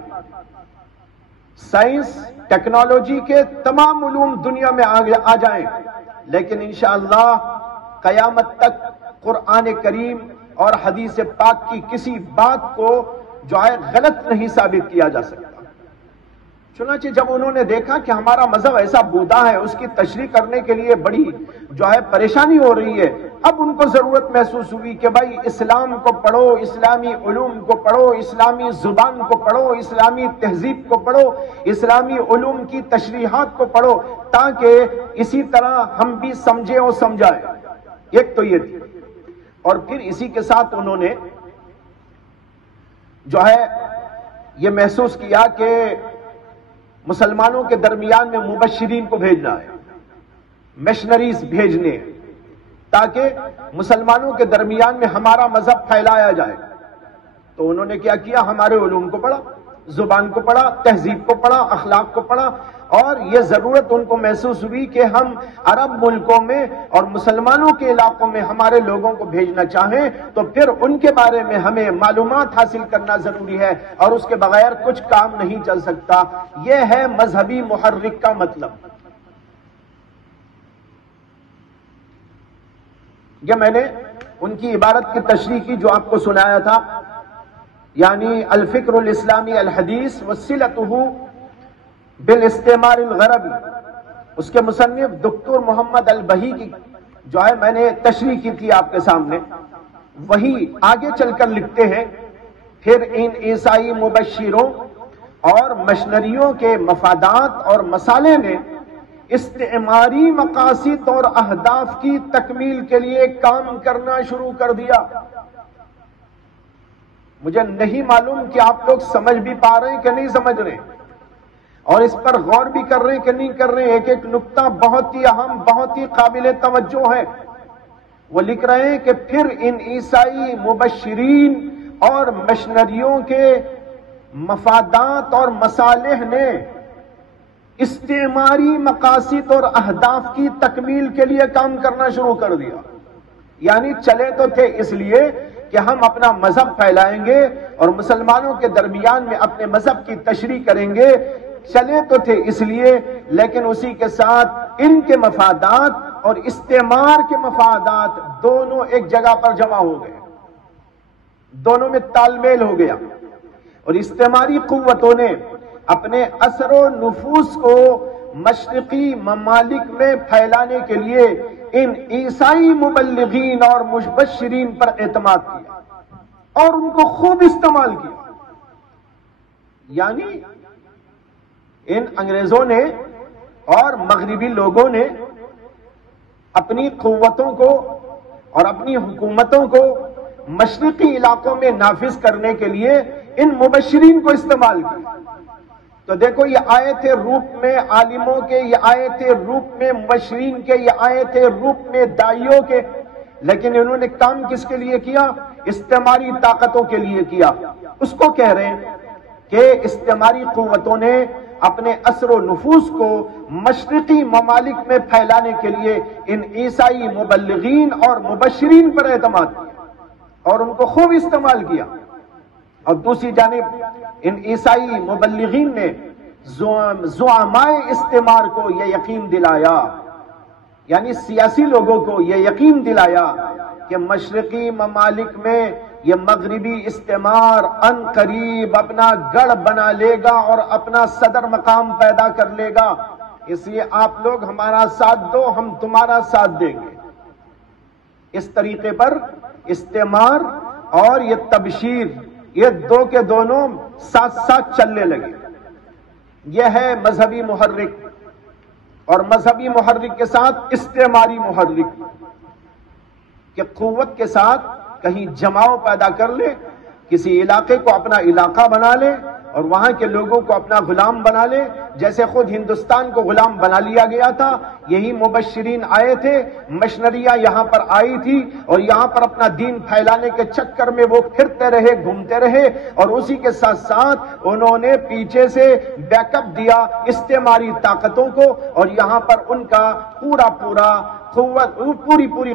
سائنس ٹیکنالوجی کے تمام علوم دنیا میں آ جائیں، لیکن انشاءاللہ قیامت تک قرآن کریم اور حدیث پاک کی کسی بات کو جو ہے غلط نہیں ثابت کیا جا سکتا۔ چنانچہ جب انہوں نے دیکھا کہ ہمارا مذہب ایسا بودا ہے، اس کی تشریح کرنے کے لیے بڑی جو ہے پریشانی ہو رہی ہے، اب ان کو ضرورت محسوس ہوئی کہ بھائی اسلام کو پڑھو، اسلامی علوم کو پڑھو، اسلامی زبان کو پڑھو، اسلامی تہذیب کو پڑھو، اسلامی علوم کی تشریحات کو پڑھو، تاکہ اسی طرح ہم بھی سمجھیں اور سمجھائیں۔ ایک تو یہ تھی، اور پھر اسی کے ساتھ انہوں نے جو ہے یہ محسوس کیا کہ مسلمانوں کے درمیان میں مبشرین کو بھیجنا ہے، مشنریز بھیجنے ہیں، تاکہ مسلمانوں کے درمیان میں ہمارا مذہب پھیلایا جائے۔ تو انہوں نے کیا کیا؟ ہمارے علوم کو پڑھا، زبان کو پڑھا، تہذیب کو پڑھا، اخلاق کو پڑھا، اور یہ ضرورت ان کو محسوس ہوئی کہ ہم عرب ملکوں میں اور مسلمانوں کے علاقوں میں ہمارے لوگوں کو بھیجنا چاہیں تو پھر ان کے بارے میں ہمیں معلومات حاصل کرنا ضروری ہے، اور اس کے بغیر کچھ کام نہیں چل سکتا۔ یہ ہے مذہبی محرک کا مطلب۔ یہ میں نے ان کی عبارت کی تشریح کی جو آپ کو سنایا تھا، یعنی الفکر الاسلامی الحدیث وصلتہ بالاستعمار الغربی، اس کے مصنف دکتور محمد البہی کی جو ہے میں نے تشریح کی تھی آپ کے سامنے، وہی آگے چل کر لکھتے ہیں، پھر ان عیسائی مبشروں اور مشنریوں کے مفادات اور مصالح نے استعماری مقاصد اور اہداف کی تکمیل کے لیے کام کرنا شروع کر دیا۔ مجھے نہیں معلوم کہ آپ لوگ سمجھ بھی پا رہے ہیں کہ نہیں سمجھ رہے، اور اس پر غور بھی کر رہے ہیں کہ نہیں کر رہے ہیں۔ ایک ایک نقطہ بہت ہی اہم، بہت ہی قابل توجہ ہے۔ وہ لکھ رہے ہیں کہ پھر ان عیسائی مبشرین اور مشنریوں کے مفادات اور مصالح نے استعماری مقاصد اور اہداف کی تکمیل کے لیے کام کرنا شروع کر دیا۔ یعنی چلے تو تھے اس لیے کہ ہم اپنا مذہب پھیلائیں گے اور مسلمانوں کے درمیان میں اپنے مذہب کی تشریح کریں گے، چلے تو تھے اس لیے، لیکن اسی کے ساتھ ان کے مفادات اور استعمار کے مفادات دونوں ایک جگہ پر جمع ہو گئے، دونوں میں تال میل ہو گیا، اور استعماری قوتوں نے اپنے اثر و نفوذ کو مشرقی ممالک میں پھیلانے کے لیے ان عیسائی مبلغین اور مبشرین پر اعتماد کیا اور ان کو خوب استعمال کیا۔ یعنی ان انگریزوں نے اور مغربی لوگوں نے اپنی قوتوں کو اور اپنی حکومتوں کو مشرقی علاقوں میں نافذ کرنے کے لیے ان مبشرین کو استعمال کیا۔ تو دیکھو یہ آئے تھے روپ میں عالموں کے، یہ آئے تھے روپ میں مبشرین کے، یہ آئے تھے روپ میں داعیوں کے، لیکن انہوں نے کام کس کے لیے کیا؟ استعماری طاقتوں کے لیے کیا۔ اس کو کہہ رہے ہیں کہ استعماری قوتوں نے اپنے اثر و نفوذ کو مشرقی ممالک میں پھیلانے کے لیے ان عیسائی مبلغین اور مبشرین پر اعتماد کیا اور ان کو خوب استعمال کیا۔ اور دوسری جانب ان عیسائی مبلغین نے زعمائے استعمار کو یہ یقین دلایا، یعنی سیاسی لوگوں کو یہ یقین دلایا کہ مشرقی ممالک میں یہ مغربی استعمار ان قریب اپنا گڑھ بنا لے گا اور اپنا صدر مقام پیدا کر لے گا، اس لیے آپ لوگ ہمارا ساتھ دو، ہم تمہارا ساتھ دیں گے۔ اس طریقے پر استعمار اور یہ تبشیر، یہ دو کے دونوں ساتھ ساتھ چلنے لگے۔ یہ ہے مذہبی محرک، اور مذہبی محرک کے ساتھ استعماری محرک، کہ قوت کے ساتھ کہیں جماؤ پیدا کر لے، کسی علاقے کو اپنا علاقہ بنا لے اور وہاں کے لوگوں کو اپنا غلام بنا لے، جیسے خود ہندوستان کو غلام بنا لیا گیا تھا۔ یہی مبشرین آئے تھے، مشنریاں یہاں پر آئی تھی اور یہاں پر اپنا دین پھیلانے کے چکر میں وہ پھرتے رہے، گھومتے رہے، اور اسی کے ساتھ ساتھ انہوں نے پیچھے سے بیک اپ دیا استعماری طاقتوں کو، اور یہاں پر ان کا پوری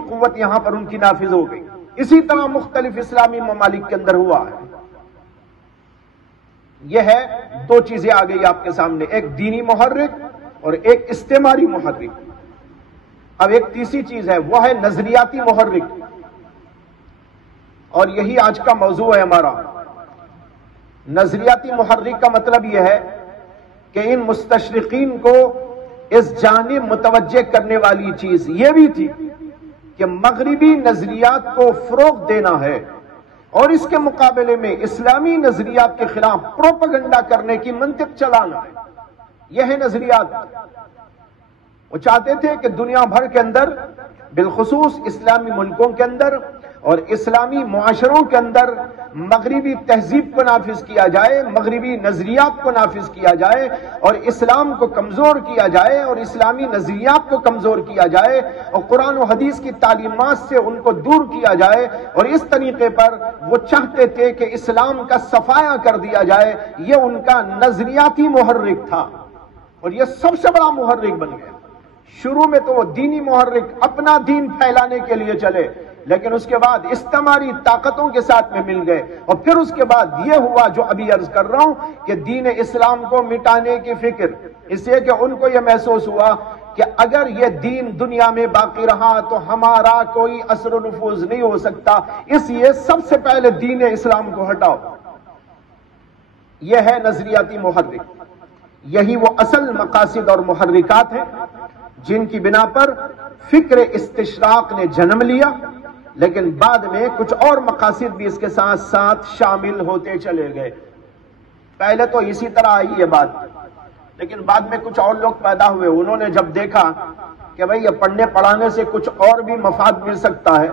قوت یہاں پر ان کی نافذ ہو گئی۔ اسی طرح مختلف اسلامی ممالک کے اندر ہوا ہے۔ یہ ہے دو چیزیں آ گئی آپ کے سامنے، ایک دینی محرک اور ایک استعماری محرک۔ اب ایک تیسری چیز ہے، وہ ہے نظریاتی محرک، اور یہی آج کا موضوع ہے ہمارا۔ نظریاتی محرک کا مطلب یہ ہے کہ ان مستشرقین کو اس جانب متوجہ کرنے والی چیز یہ بھی تھی کہ مغربی نظریات کو فروغ دینا ہے اور اس کے مقابلے میں اسلامی نظریات کے خلاف پروپیگنڈا کرنے کی منطق چلانا ہے۔ یہ ہے نظریات۔ وہ چاہتے تھے کہ دنیا بھر کے اندر، بالخصوص اسلامی ملکوں کے اندر اور اسلامی معاشروں کے اندر، مغربی تہذیب کو نافذ کیا جائے، مغربی نظریات کو نافذ کیا جائے اور اسلام کو کمزور کیا جائے اور اسلامی نظریات کو کمزور کیا جائے اور قرآن و حدیث کی تعلیمات سے ان کو دور کیا جائے، اور اس طریقے پر وہ چاہتے تھے کہ اسلام کا صفایا کر دیا جائے۔ یہ ان کا نظریاتی محرک تھا اور یہ سب سے بڑا محرک بن گیا۔ شروع میں تو وہ دینی محرک اپنا دین پھیلانے کے لیے چلے، لیکن اس کے بعد استعماری طاقتوں کے ساتھ میں مل گئے، اور پھر اس کے بعد یہ ہوا جو ابھی عرض کر رہا ہوں کہ دین اسلام کو مٹانے کی فکر، اس لیے کہ ان کو یہ محسوس ہوا کہ اگر یہ دین دنیا میں باقی رہا تو ہمارا کوئی اثر و نفوذ نہیں ہو سکتا، اس لیے سب سے پہلے دین اسلام کو ہٹاؤ۔ یہ ہے نظریاتی محرک، یہی وہ اصل مقاصد اور محرکات ہیں جن کی بنا پر فکر استشراق نے جنم لیا، لیکن بعد میں کچھ اور مقاصد بھی اس کے ساتھ ساتھ شامل ہوتے چلے گئے۔ پہلے تو اسی طرح آئی یہ بات، لیکن بعد میں کچھ اور لوگ پیدا ہوئے، انہوں نے جب دیکھا کہ بھئی یہ پڑھنے پڑھانے سے کچھ اور بھی مفاد مل سکتا ہے،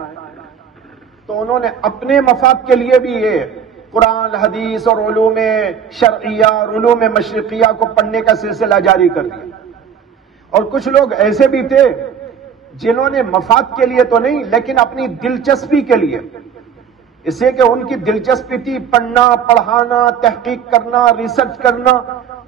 تو انہوں نے اپنے مفاد کے لیے بھی یہ قرآن حدیث اور علوم شرعیہ اور علوم مشرقیہ کو پڑھنے کا سلسلہ جاری کر دیا۔ اور کچھ لوگ ایسے بھی تھے جنہوں نے مفاد کے لیے تو نہیں لیکن اپنی دلچسپی کے لیے، اس لیے کہ ان کی دلچسپی تھی پڑھنا پڑھانا تحقیق کرنا ریسرچ کرنا،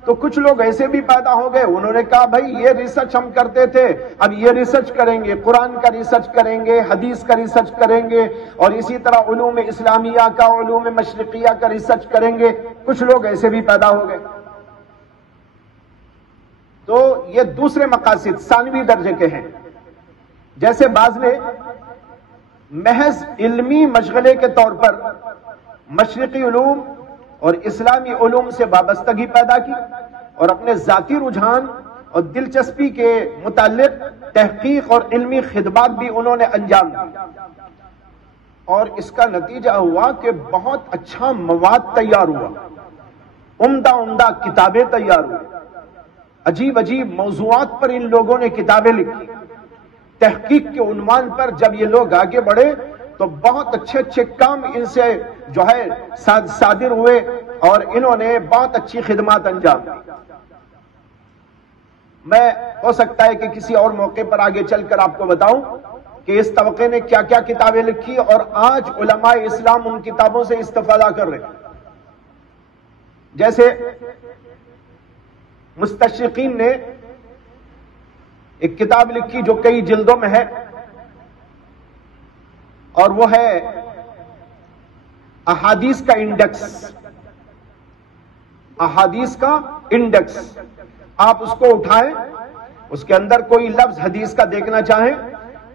تو کچھ لوگ ایسے بھی پیدا ہو گئے، انہوں نے کہا بھائی یہ ریسرچ ہم کرتے تھے، اب یہ ریسرچ کریں گے، قرآن کا ریسرچ کریں گے، حدیث کا ریسرچ کریں گے، اور اسی طرح علوم اسلامیہ کا علوم مشرقیہ کا ریسرچ کریں گے۔ کچھ لوگ ایسے بھی پیدا ہو گئے۔ تو یہ دوسرے مقاصد ثانوی درجے کے ہیں، جیسے بعض نے محض علمی مشغلے کے طور پر مشرقی علوم اور اسلامی علوم سے وابستگی پیدا کی اور اپنے ذاتی رجحان اور دلچسپی کے متعلق تحقیق اور علمی خدمات بھی انہوں نے انجام دی، اور اس کا نتیجہ ہوا کہ بہت اچھا مواد تیار ہوا، عمدہ کتابیں تیار ہوئی، عجیب موضوعات پر ان لوگوں نے کتابیں لکھی۔ تحقیق کے عنوان پر جب یہ لوگ آگے بڑھے تو بہت اچھے کام ان سے جو ہے صادر ہوئے، اور انہوں نے بہت اچھی خدمات انجام دی۔ میں ہو سکتا ہے کہ کسی اور موقع پر آگے چل کر آپ کو بتاؤں کہ اس طبقے نے کیا کیا کتابیں لکھی، اور آج علماء اسلام ان کتابوں سے استفادہ کر رہے ہیں۔ جیسے مستشرقین نے ایک کتاب لکھی جو کئی جلدوں میں ہے، اور وہ ہے احادیث کا انڈیکس۔ احادیث کا انڈیکس، آپ اس کو اٹھائیں، اس کے اندر کوئی لفظ حدیث کا دیکھنا چاہیں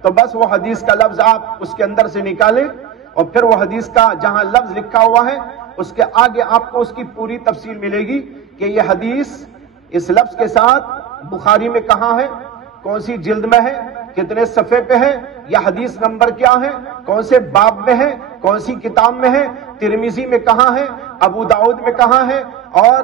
تو بس وہ حدیث کا لفظ آپ اس کے اندر سے نکالیں، اور پھر وہ حدیث کا جہاں لفظ لکھا ہوا ہے اس کے آگے آپ کو اس کی پوری تفصیل ملے گی کہ یہ حدیث اس لفظ کے ساتھ بخاری میں کہاں ہے، کون سی جلد میں ہے، کتنے صفحے پہ ہے، یا حدیث نمبر کیا ہے، کون سے باب میں ہے، کون سی کتاب میں ہے، ترمذی میں کہاں ہے، ابو داؤد میں کہاں ہے، اور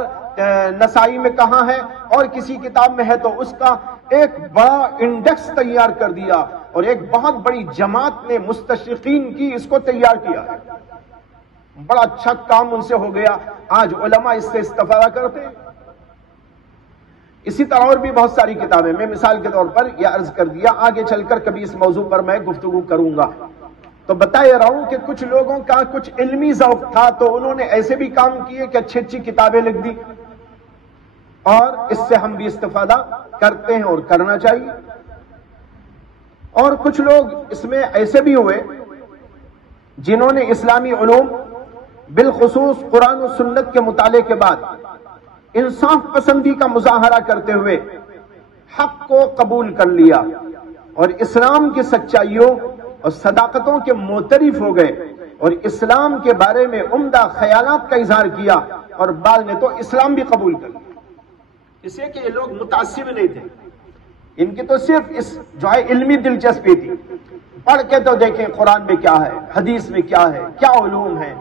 نسائی میں کہاں ہے، اور کسی کتاب میں ہے، تو اس کا ایک بڑا انڈیکس تیار کر دیا، اور ایک بہت بڑی جماعت نے مستشرقین کی اس کو تیار کیا ہے۔ بڑا اچھا کام ان سے ہو گیا، آج علماء اس سے استفادہ کرتے ہیں۔ اسی طرح اور بھی بہت ساری کتابیں، میں مثال کے طور پر یہ عرض کر دیا، آگے چل کر کبھی اس موضوع پر میں گفتگو کروں گا۔ تو بتا یہ رہا ہوں کہ کچھ لوگوں کا کچھ علمی ذوق تھا تو انہوں نے ایسے بھی کام کیے کہ اچھی کتابیں لکھ دی، اور اس سے ہم بھی استفادہ کرتے ہیں اور کرنا چاہیے۔ اور کچھ لوگ اس میں ایسے بھی ہوئے جنہوں نے اسلامی علوم بالخصوص قرآن و سنت کے مطالعے کے بعد انصاف پسندی کا مظاہرہ کرتے ہوئے حق کو قبول کر لیا، اور اسلام کی سچائیوں اور صداقتوں کے معترف ہو گئے، اور اسلام کے بارے میں عمدہ خیالات کا اظہار کیا، اور بعض نے تو اسلام بھی قبول کر لیا۔ اس لیے کہ یہ لوگ متعصب نہیں تھے، ان کی تو صرف اس جو ہے علمی دلچسپی تھی، پڑھ کے تو دیکھیں قرآن میں کیا ہے، حدیث میں کیا ہے، کیا علوم ہے۔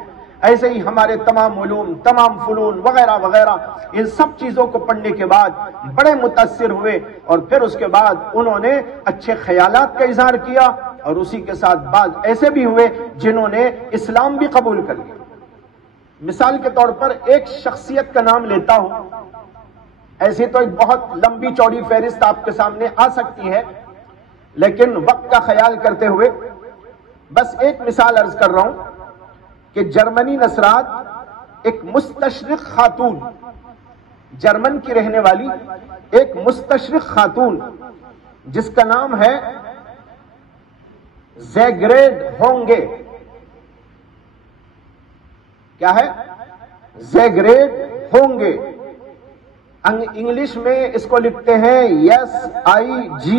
ایسے ہی ہمارے تمام علوم، تمام فنون وغیرہ وغیرہ، ان سب چیزوں کو پڑھنے کے بعد بڑے متاثر ہوئے، اور پھر اس کے بعد انہوں نے اچھے خیالات کا اظہار کیا، اور اسی کے ساتھ بعض ایسے بھی ہوئے جنہوں نے اسلام بھی قبول کر لیا۔ مثال کے طور پر ایک شخصیت کا نام لیتا ہوں، ایسی تو ایک بہت لمبی چوڑی فہرست آپ کے سامنے آ سکتی ہے، لیکن وقت کا خیال کرتے ہوئے بس ایک مثال عرض کر رہا ہوں کہ جرمنی نصرات ایک مستشرق خاتون، جرمن کی رہنے والی ایک مستشرق خاتون جس کا نام ہے زیگریڈ ہونگے۔ کیا ہے؟ زیگریڈ ہونگے۔ انگلش میں اس کو لکھتے ہیں SIGRID،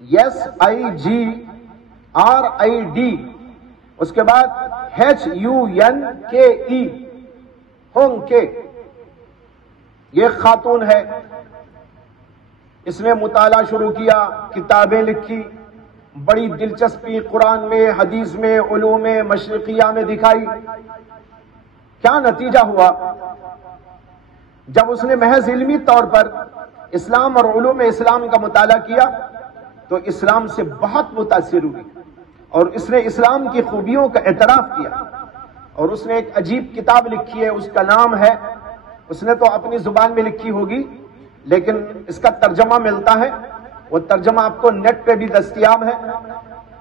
SIGRID، اس کے بعد HUNKE، ہونکے۔ یہ خاتون ہے، اس نے مطالعہ شروع کیا، کتابیں لکھی، بڑی دلچسپی قرآن میں، حدیث میں، علوم مشرقیہ میں دکھائی۔ کیا نتیجہ ہوا؟ جب اس نے محض علمی طور پر اسلام اور علوم اسلام کا مطالعہ کیا تو اسلام سے بہت متاثر ہوئی، اور اس نے اسلام کی خوبیوں کا اعتراف کیا، اور اس نے ایک عجیب کتاب لکھی ہے، اس کا نام ہے، اس نے تو اپنی زبان میں لکھی ہوگی لیکن اس کا ترجمہ ملتا ہے، وہ ترجمہ آپ کو نیٹ پہ بھی دستیاب ہے۔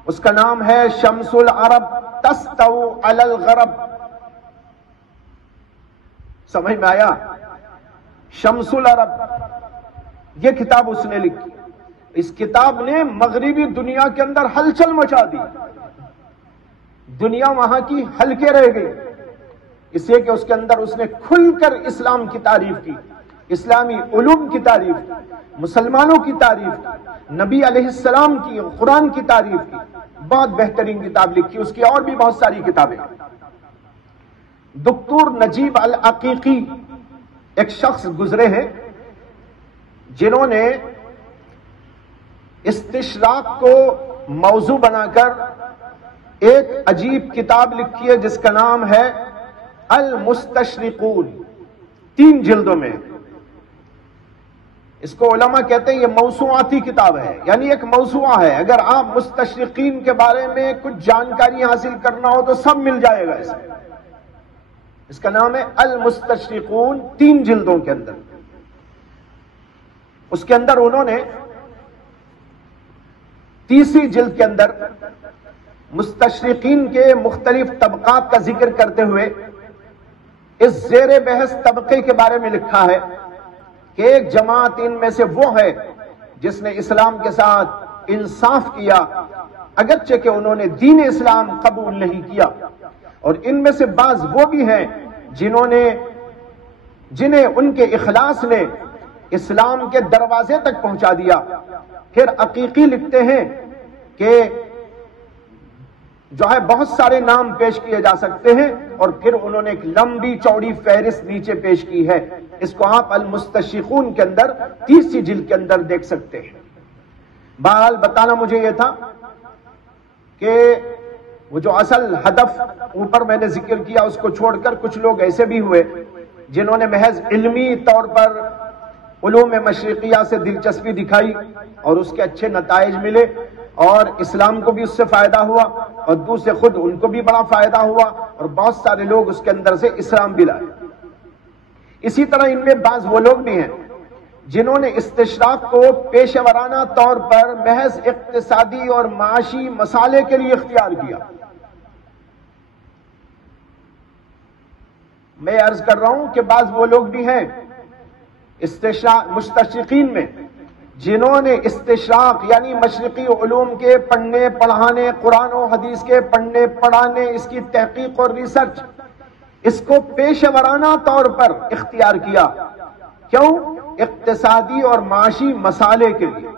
اس کا نام ہے شمس العرب تسطو علی الغرب۔ سمجھ میں آیا؟ شمس العرب، یہ کتاب اس نے لکھی۔ اس کتاب نے مغربی دنیا کے اندر ہلچل مچا دی، دنیا وہاں کی ہلکے رہ گئی، اس لیے کہ اس کے اندر اس نے کھل کر اسلام کی تعریف کی، اسلامی علوم کی تعریف کی، مسلمانوں کی تعریف کی، نبی علیہ السلام کی، قرآن کی تعریف کی۔ بہت بہترین کتاب لکھی، اس کی اور بھی بہت ساری کتابیں۔ دکتور نجیب العقیقی ایک شخص گزرے ہیں جنہوں نے استشراق کو موضوع بنا کر ایک عجیب کتاب لکھی ہے جس کا نام ہے المستشرقون، 3 جلدوں میں۔ اس کو علماء کہتے ہیں یہ موسوعاتی کتاب ہے، یعنی ایک موسوعہ ہے، اگر آپ مستشرقین کے بارے میں کچھ جانکاری حاصل کرنا ہو تو سب مل جائے گا اس میں۔ اس کا نام ہے المستشرقون، 3 جلدوں کے اندر۔ اس کے اندر انہوں نے 3ری جلد کے اندر مستشرقین کے مختلف طبقات کا ذکر کرتے ہوئے اس زیر بحث طبقے کے بارے میں لکھا ہے کہ ایک جماعت ان میں سے وہ ہے جس نے اسلام کے ساتھ انصاف کیا، اگرچہ کہ انہوں نے دین اسلام قبول نہیں کیا، اور ان میں سے بعض وہ بھی ہیں جنہیں ان کے اخلاص نے اسلام کے دروازے تک پہنچا دیا۔ پھر عقیقی لکھتے ہیں کہ جو ہے بہت سارے نام پیش کیے جا سکتے ہیں، اور پھر انہوں نے ایک لمبی چوڑی فہرست نیچے پیش کی ہے۔ اس کو آپ المستشرقون کے اندر 30 جلد کے اندر دیکھ سکتے ہیں۔ بہرحال بتانا مجھے یہ تھا کہ وہ جو اصل ہدف اوپر میں نے ذکر کیا اس کو چھوڑ کر کچھ لوگ ایسے بھی ہوئے جنہوں نے محض علمی طور پر علوم مشرقیہ سے دلچسپی دکھائی اور اس کے اچھے نتائج ملے، اور اسلام کو بھی اس سے فائدہ ہوا، اور دوسرے خود ان کو بھی بڑا فائدہ ہوا، اور بہت سارے لوگ اس کے اندر سے اسلام بھی لائے۔ اسی طرح ان میں بعض وہ لوگ بھی ہیں جنہوں نے استشراق کو پیشہ ورانہ طور پر محض اقتصادی اور معاشی مسالے کے لیے اختیار کیا۔ میں عرض کر رہا ہوں کہ بعض وہ لوگ بھی ہیں مستشرقین میں جنہوں نے استشراق یعنی مشرقی علوم کے پڑھنے پڑھانے، قرآن و حدیث کے پڑھنے پڑھانے، اس کی تحقیق اور ریسرچ، اس کو پیشہ ورانہ طور پر اختیار کیا۔ کیوں؟ اقتصادی اور معاشی مسالے کے لیے۔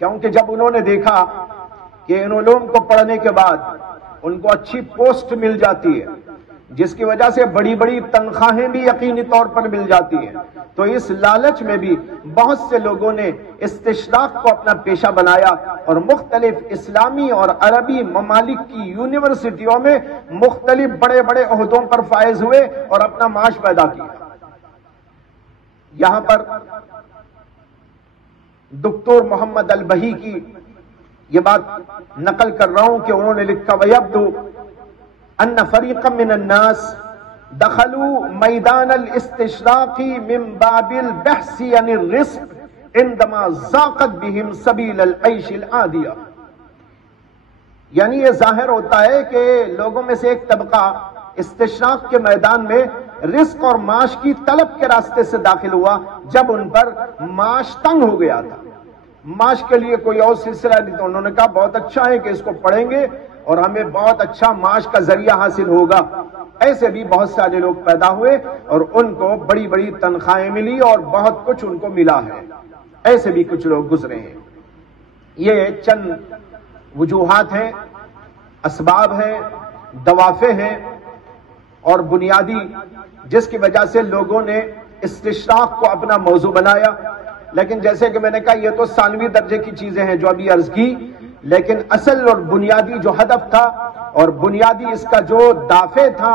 کیونکہ جب انہوں نے دیکھا کہ ان علوم کو پڑھنے کے بعد ان کو اچھی پوسٹ مل جاتی ہے، جس کی وجہ سے بڑی بڑی تنخواہیں بھی یقینی طور پر مل جاتی ہیں، تو اس لالچ میں بھی بہت سے لوگوں نے استشراق کو اپنا پیشہ بنایا اور مختلف اسلامی اور عربی ممالک کی یونیورسٹیوں میں مختلف بڑے بڑے عہدوں پر فائز ہوئے اور اپنا معاش پیدا کیا۔ یہاں پر دکتور محمد البہی کی یہ بات نقل کر رہا ہوں کہ انہوں نے لکھا وَيَبْدُو أن فريقا من الناس دخلوا ميدان الاستشراق من باب البحث عن الرزق عندما ضاقت بهم سبيل العيش العادية۔ یعنی یہ ظاہر ہوتا ہے کہ لوگوں میں سے ایک طبقہ استشراق کے میدان میں رزق اور معاش کی طلب کے راستے سے داخل ہوا جب ان پر معاش تنگ ہو گیا تھا، معاش کے لیے کوئی اور سلسلہ نہیں، تو انہوں نے کہا بہت اچھا ہے کہ اس کو پڑھیں گے اور ہمیں بہت اچھا معاش کا ذریعہ حاصل ہوگا۔ ایسے بھی بہت سارے لوگ پیدا ہوئے اور ان کو بڑی بڑی تنخواہیں ملی اور بہت کچھ ان کو ملا ہے. ایسے بھی کچھ لوگ گزرے ہیں. یہ چند وجوہات ہیں، اسباب ہیں، دوافع ہیں اور بنیادی جس کی وجہ سے لوگوں نے استشراق کو اپنا موضوع بنایا. لیکن جیسے کہ میں نے کہا یہ تو ثانوی درجے کی چیزیں ہیں جو ابھی عرض کی، لیکن اصل اور بنیادی جو ہدف تھا اور بنیادی اس کا جو دافع تھا،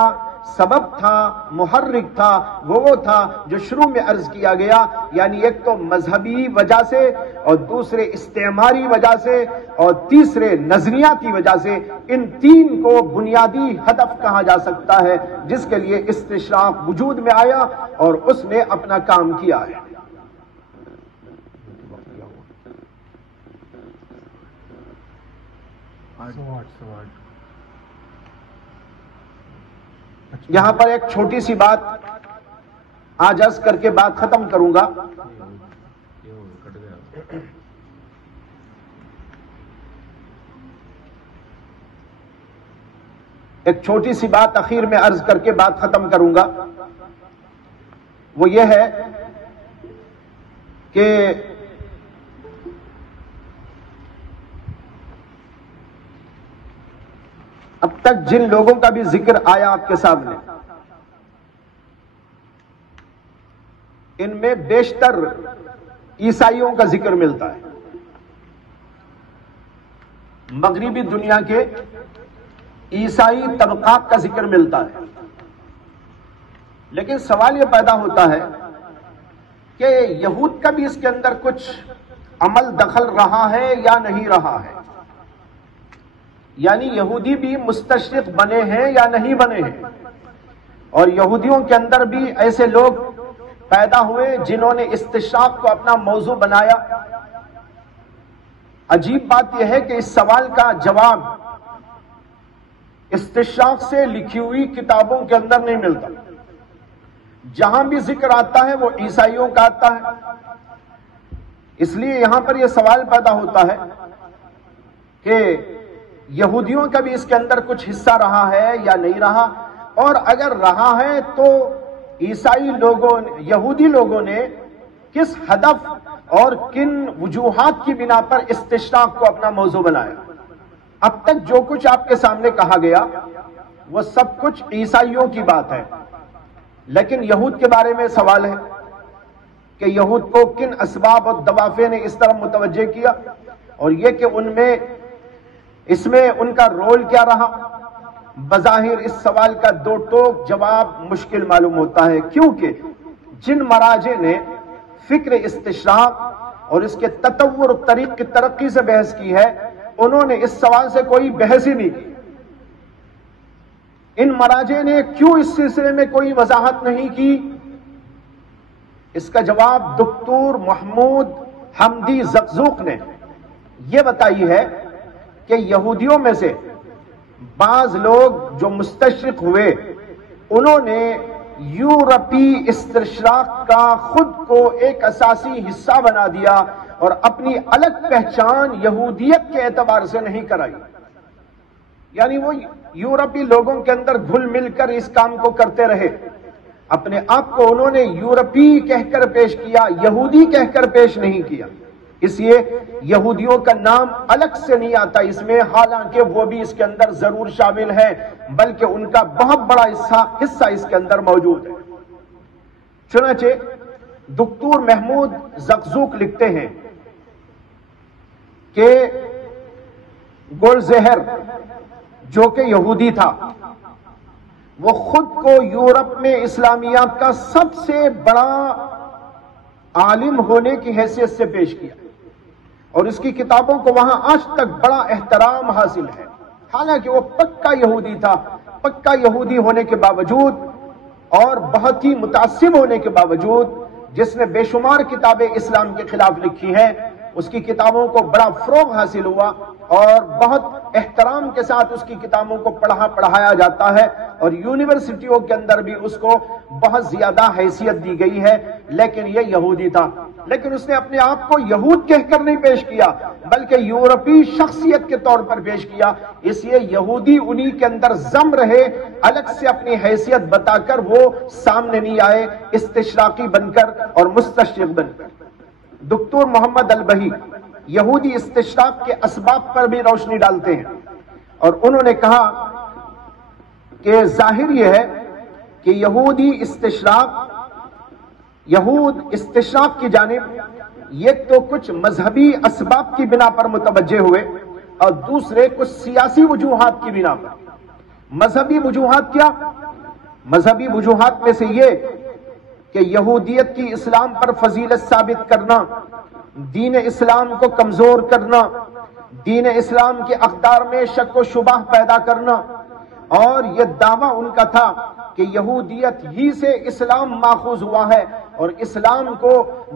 سبب تھا، محرک تھا، وہ تھا جو شروع میں عرض کیا گیا. یعنی ایک تو مذہبی وجہ سے اور دوسرے استعماری وجہ سے اور تیسرے نظریاتی وجہ سے، ان تین کو بنیادی ہدف کہا جا سکتا ہے جس کے لیے استشراق وجود میں آیا اور اس نے اپنا کام کیا ہے. یہاں پر ایک چھوٹی سی بات آج عرض کر کے بات ختم کروں گا. ایک چھوٹی سی بات اخیر میں عرض کر کے بات ختم کروں گا. وہ یہ ہے کہ اب تک جن لوگوں کا بھی ذکر آیا آپ کے سامنے، ان میں بیشتر عیسائیوں کا ذکر ملتا ہے. مغربی دنیا کے عیسائی طبقات کا ذکر ملتا ہے. لیکن سوال یہ پیدا ہوتا ہے کہ یہود کا بھی اس کے اندر کچھ عمل دخل رہا ہے یا نہیں رہا ہے. یعنی یہودی بھی مستشرق بنے ہیں یا نہیں بنے ہیں، اور یہودیوں کے اندر بھی ایسے لوگ پیدا ہوئے جنہوں نے استشراق کو اپنا موضوع بنایا. عجیب بات یہ ہے کہ اس سوال کا جواب استشراق سے لکھی ہوئی کتابوں کے اندر نہیں ملتا. جہاں بھی ذکر آتا ہے وہ عیسائیوں کا آتا ہے. اس لیے یہاں پر یہ سوال پیدا ہوتا ہے کہ یہودیوں کا بھی اس کے اندر کچھ حصہ رہا ہے یا نہیں رہا، اور اگر رہا ہے تو عیسائی لوگوں، یہودی لوگوں نے کس ہدف اور کن وجوہات کی بنا پر استشراق کو اپنا موضوع بنایا. اب تک جو کچھ آپ کے سامنے کہا گیا وہ سب کچھ عیسائیوں کی بات ہے، لیکن یہود کے بارے میں سوال ہے کہ یہود کو کن اسباب اور دوافع نے اس طرح متوجہ کیا، اور یہ کہ اس میں ان کا رول کیا رہا. بظاہر اس سوال کا دو ٹوک جواب مشکل معلوم ہوتا ہے، کیونکہ جن مراجع نے فکر استشراق اور اس کے تطور طریق کی ترقی سے بحث کی ہے، انہوں نے اس سوال سے کوئی بحث ہی نہیں کی. ان مراجع نے کیوں اس سلسلے میں کوئی وضاحت نہیں کی؟ اس کا جواب دکتور محمود حمدی زقزوق نے یہ بتائی ہے کہ یہودیوں میں سے بعض لوگ جو مستشرق ہوئے انہوں نے یورپی استشراق کا خود کو ایک اساسی حصہ بنا دیا اور اپنی الگ پہچان یہودیت کے اعتبار سے نہیں کرائی. یعنی وہ یورپی لوگوں کے اندر گھل مل کر اس کام کو کرتے رہے. اپنے آپ کو انہوں نے یورپی کہہ کر پیش کیا، یہودی کہہ کر پیش نہیں کیا. اس لیے یہودیوں کا نام الگ سے نہیں آتا اس میں، حالانکہ وہ بھی اس کے اندر ضرور شامل ہے، بلکہ ان کا بہت بڑا حصہ اس کے اندر موجود ہے. چنانچہ دکتور محمود زقزوق لکھتے ہیں کہ گولزہر جو کہ یہودی تھا، وہ خود کو یورپ میں اسلامیات کا سب سے بڑا عالم ہونے کی حیثیت سے پیش کیا، اور اس کی کتابوں کو وہاں آج تک بڑا احترام حاصل ہے. حالانکہ وہ پکا یہودی تھا. پکا یہودی ہونے کے باوجود اور بہت ہی متعصب ہونے کے باوجود، جس نے بے شمار کتابیں اسلام کے خلاف لکھی ہیں، اس کی کتابوں کو بڑا فروغ حاصل ہوا اور بہت احترام کے ساتھ اس کی کتابوں کو پڑھایا جاتا ہے، اور یونیورسٹیوں کے اندر بھی اس کو بہت زیادہ حیثیت دی گئی ہے. لیکن یہ یہودی تھا. لیکن اس نے اپنے آپ کو یہود کہہ کر نہیں پیش کیا بلکہ یورپی شخصیت کے طور پر پیش کیا. اس لیے یہودی انہی کے اندر ضم رہے, الگ سے اپنی حیثیت بتا کر وہ سامنے نہیں آئے استشراقی بن کر اور مستشرق بن کر. دکتور محمد البہی یہودی استشراق کے اسباب پر بھی روشنی ڈالتے ہیں اور انہوں نے کہا کہ ظاہر یہ ہے کہ یہود استشراق کی جانب یہ تو کچھ مذہبی اسباب کی بنا پر متوجہ ہوئے اور دوسرے کچھ سیاسی وجوہات کی بنا پر. مذہبی وجوہات کیا؟ مذہبی وجوہات میں سے یہ کہ یہودیت کی اسلام پر فضیلت ثابت کرنا, دین اسلام کو کمزور کرنا, دین اسلام کے اقدار میں شک و شبہ پیدا کرنا, اور یہ دعویٰ ان کا تھا کہ یہودیت ہی سے اسلام ماخوذ ہوا ہے اور اسلام کو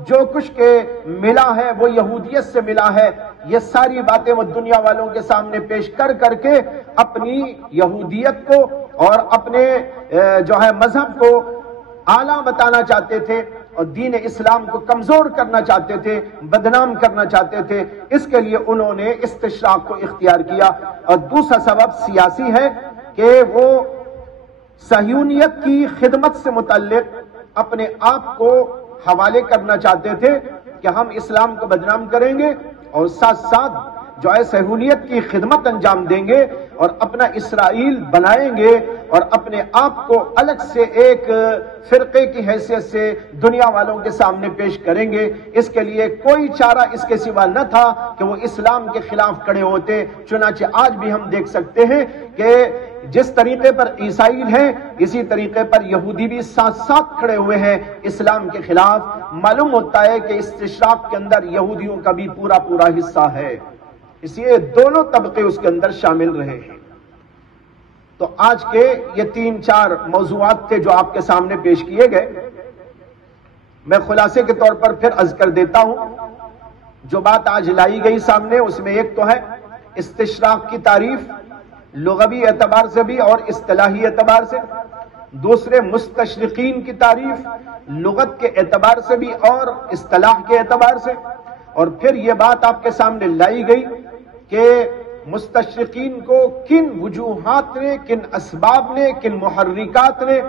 جو کچھ کے ملا ہے وہ یہودیت سے ملا ہے. یہ ساری باتیں وہ دنیا والوں کے سامنے پیش کر کر کے اپنی یہودیت کو اور اپنے جو ہے مذہب کو اعلیٰ بتانا چاہتے تھے اور دین اسلام کو کمزور کرنا چاہتے تھے, بدنام کرنا چاہتے تھے. اس کے لیے انہوں نے استشراق کو اختیار کیا. اور دوسرا سبب سیاسی ہے کہ وہ صہیونیت کی خدمت سے متعلق اپنے آپ کو حوالے کرنا چاہتے تھے کہ ہم اسلام کو بدنام کریں گے اور ساتھ ساتھ جو ہے صہیونیت کی خدمت انجام دیں گے اور اپنا اسرائیل بنائیں گے اور اپنے آپ کو الگ سے ایک فرقے کی حیثیت سے دنیا والوں کے سامنے پیش کریں گے. اس کے لیے کوئی چارہ اس کے سوا نہ تھا کہ وہ اسلام کے خلاف کھڑے ہوتے. چنانچہ آج بھی ہم دیکھ سکتے ہیں کہ جس طریقے پر عیسائی ہیں اسی طریقے پر یہودی بھی ساتھ ساتھ کھڑے ہوئے ہیں اسلام کے خلاف. معلوم ہوتا ہے کہ استشراق کے اندر یہودیوں کا بھی پورا حصہ ہے, اس لیے دونوں طبقے اس کے اندر شامل رہے ہیں. تو آج کے یہ 3-4 موضوعات تھے جو آپ کے سامنے پیش کیے گئے. میں خلاصے کے طور پر پھر عرض کر دیتا ہوں. جو بات آج لائی گئی سامنے اس میں ایک تو ہے استشراق کی تعریف لغوی اعتبار سے بھی اور اصطلاحی اعتبار سے, دوسرے مستشرقین کی تعریف لغت کے اعتبار سے بھی اور اصطلاح کے اعتبار سے, اور پھر یہ بات آپ کے سامنے لائی گئی کہ مستشرقین کو کن وجوہات نے, کن اسباب نے, کن محرکات نے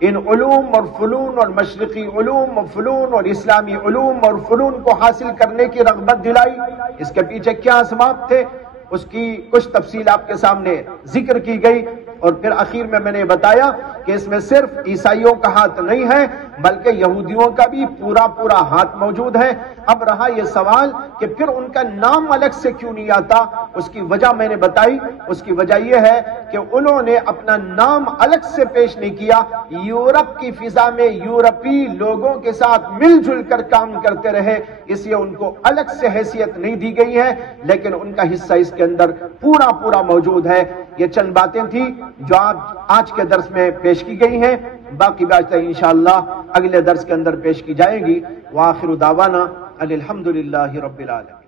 ان علوم اور فنون اور مشرقی علوم اور فنون اور اسلامی علوم اور فنون کو حاصل کرنے کی رغبت دلائی. اس کے پیچھے کیا اسباب تھے اس کی کچھ تفصیل آپ کے سامنے ذکر کی گئی. اور پھر اخیر میں نے بتایا کہ اس میں صرف عیسائیوں کا ہاتھ نہیں ہے بلکہ یہودیوں کا بھی پورا ہاتھ موجود ہے. اب رہا یہ سوال کہ پھر ان کا نام الگ سے کیوں نہیں آتا, اس کی وجہ میں نے بتائی. اس کی وجہ یہ ہے کہ انہوں نے اپنا نام الگ سے پیش نہیں کیا, یورپ کی فضا میں یورپی لوگوں کے ساتھ مل جل کر کام کرتے رہے, اس لیے ان کو الگ سے حیثیت نہیں دی گئی ہے, لیکن ان کا حصہ اس کے اندر پورا موجود ہے. یہ چند باتیں تھیں جو آج کے درس میں پیش کی گئی ہیں, باقی باتیں انشاءاللہ اگلے درس کے اندر پیش کی جائیں گی. وآخر دعوانا الحمدللہ رب العالمین.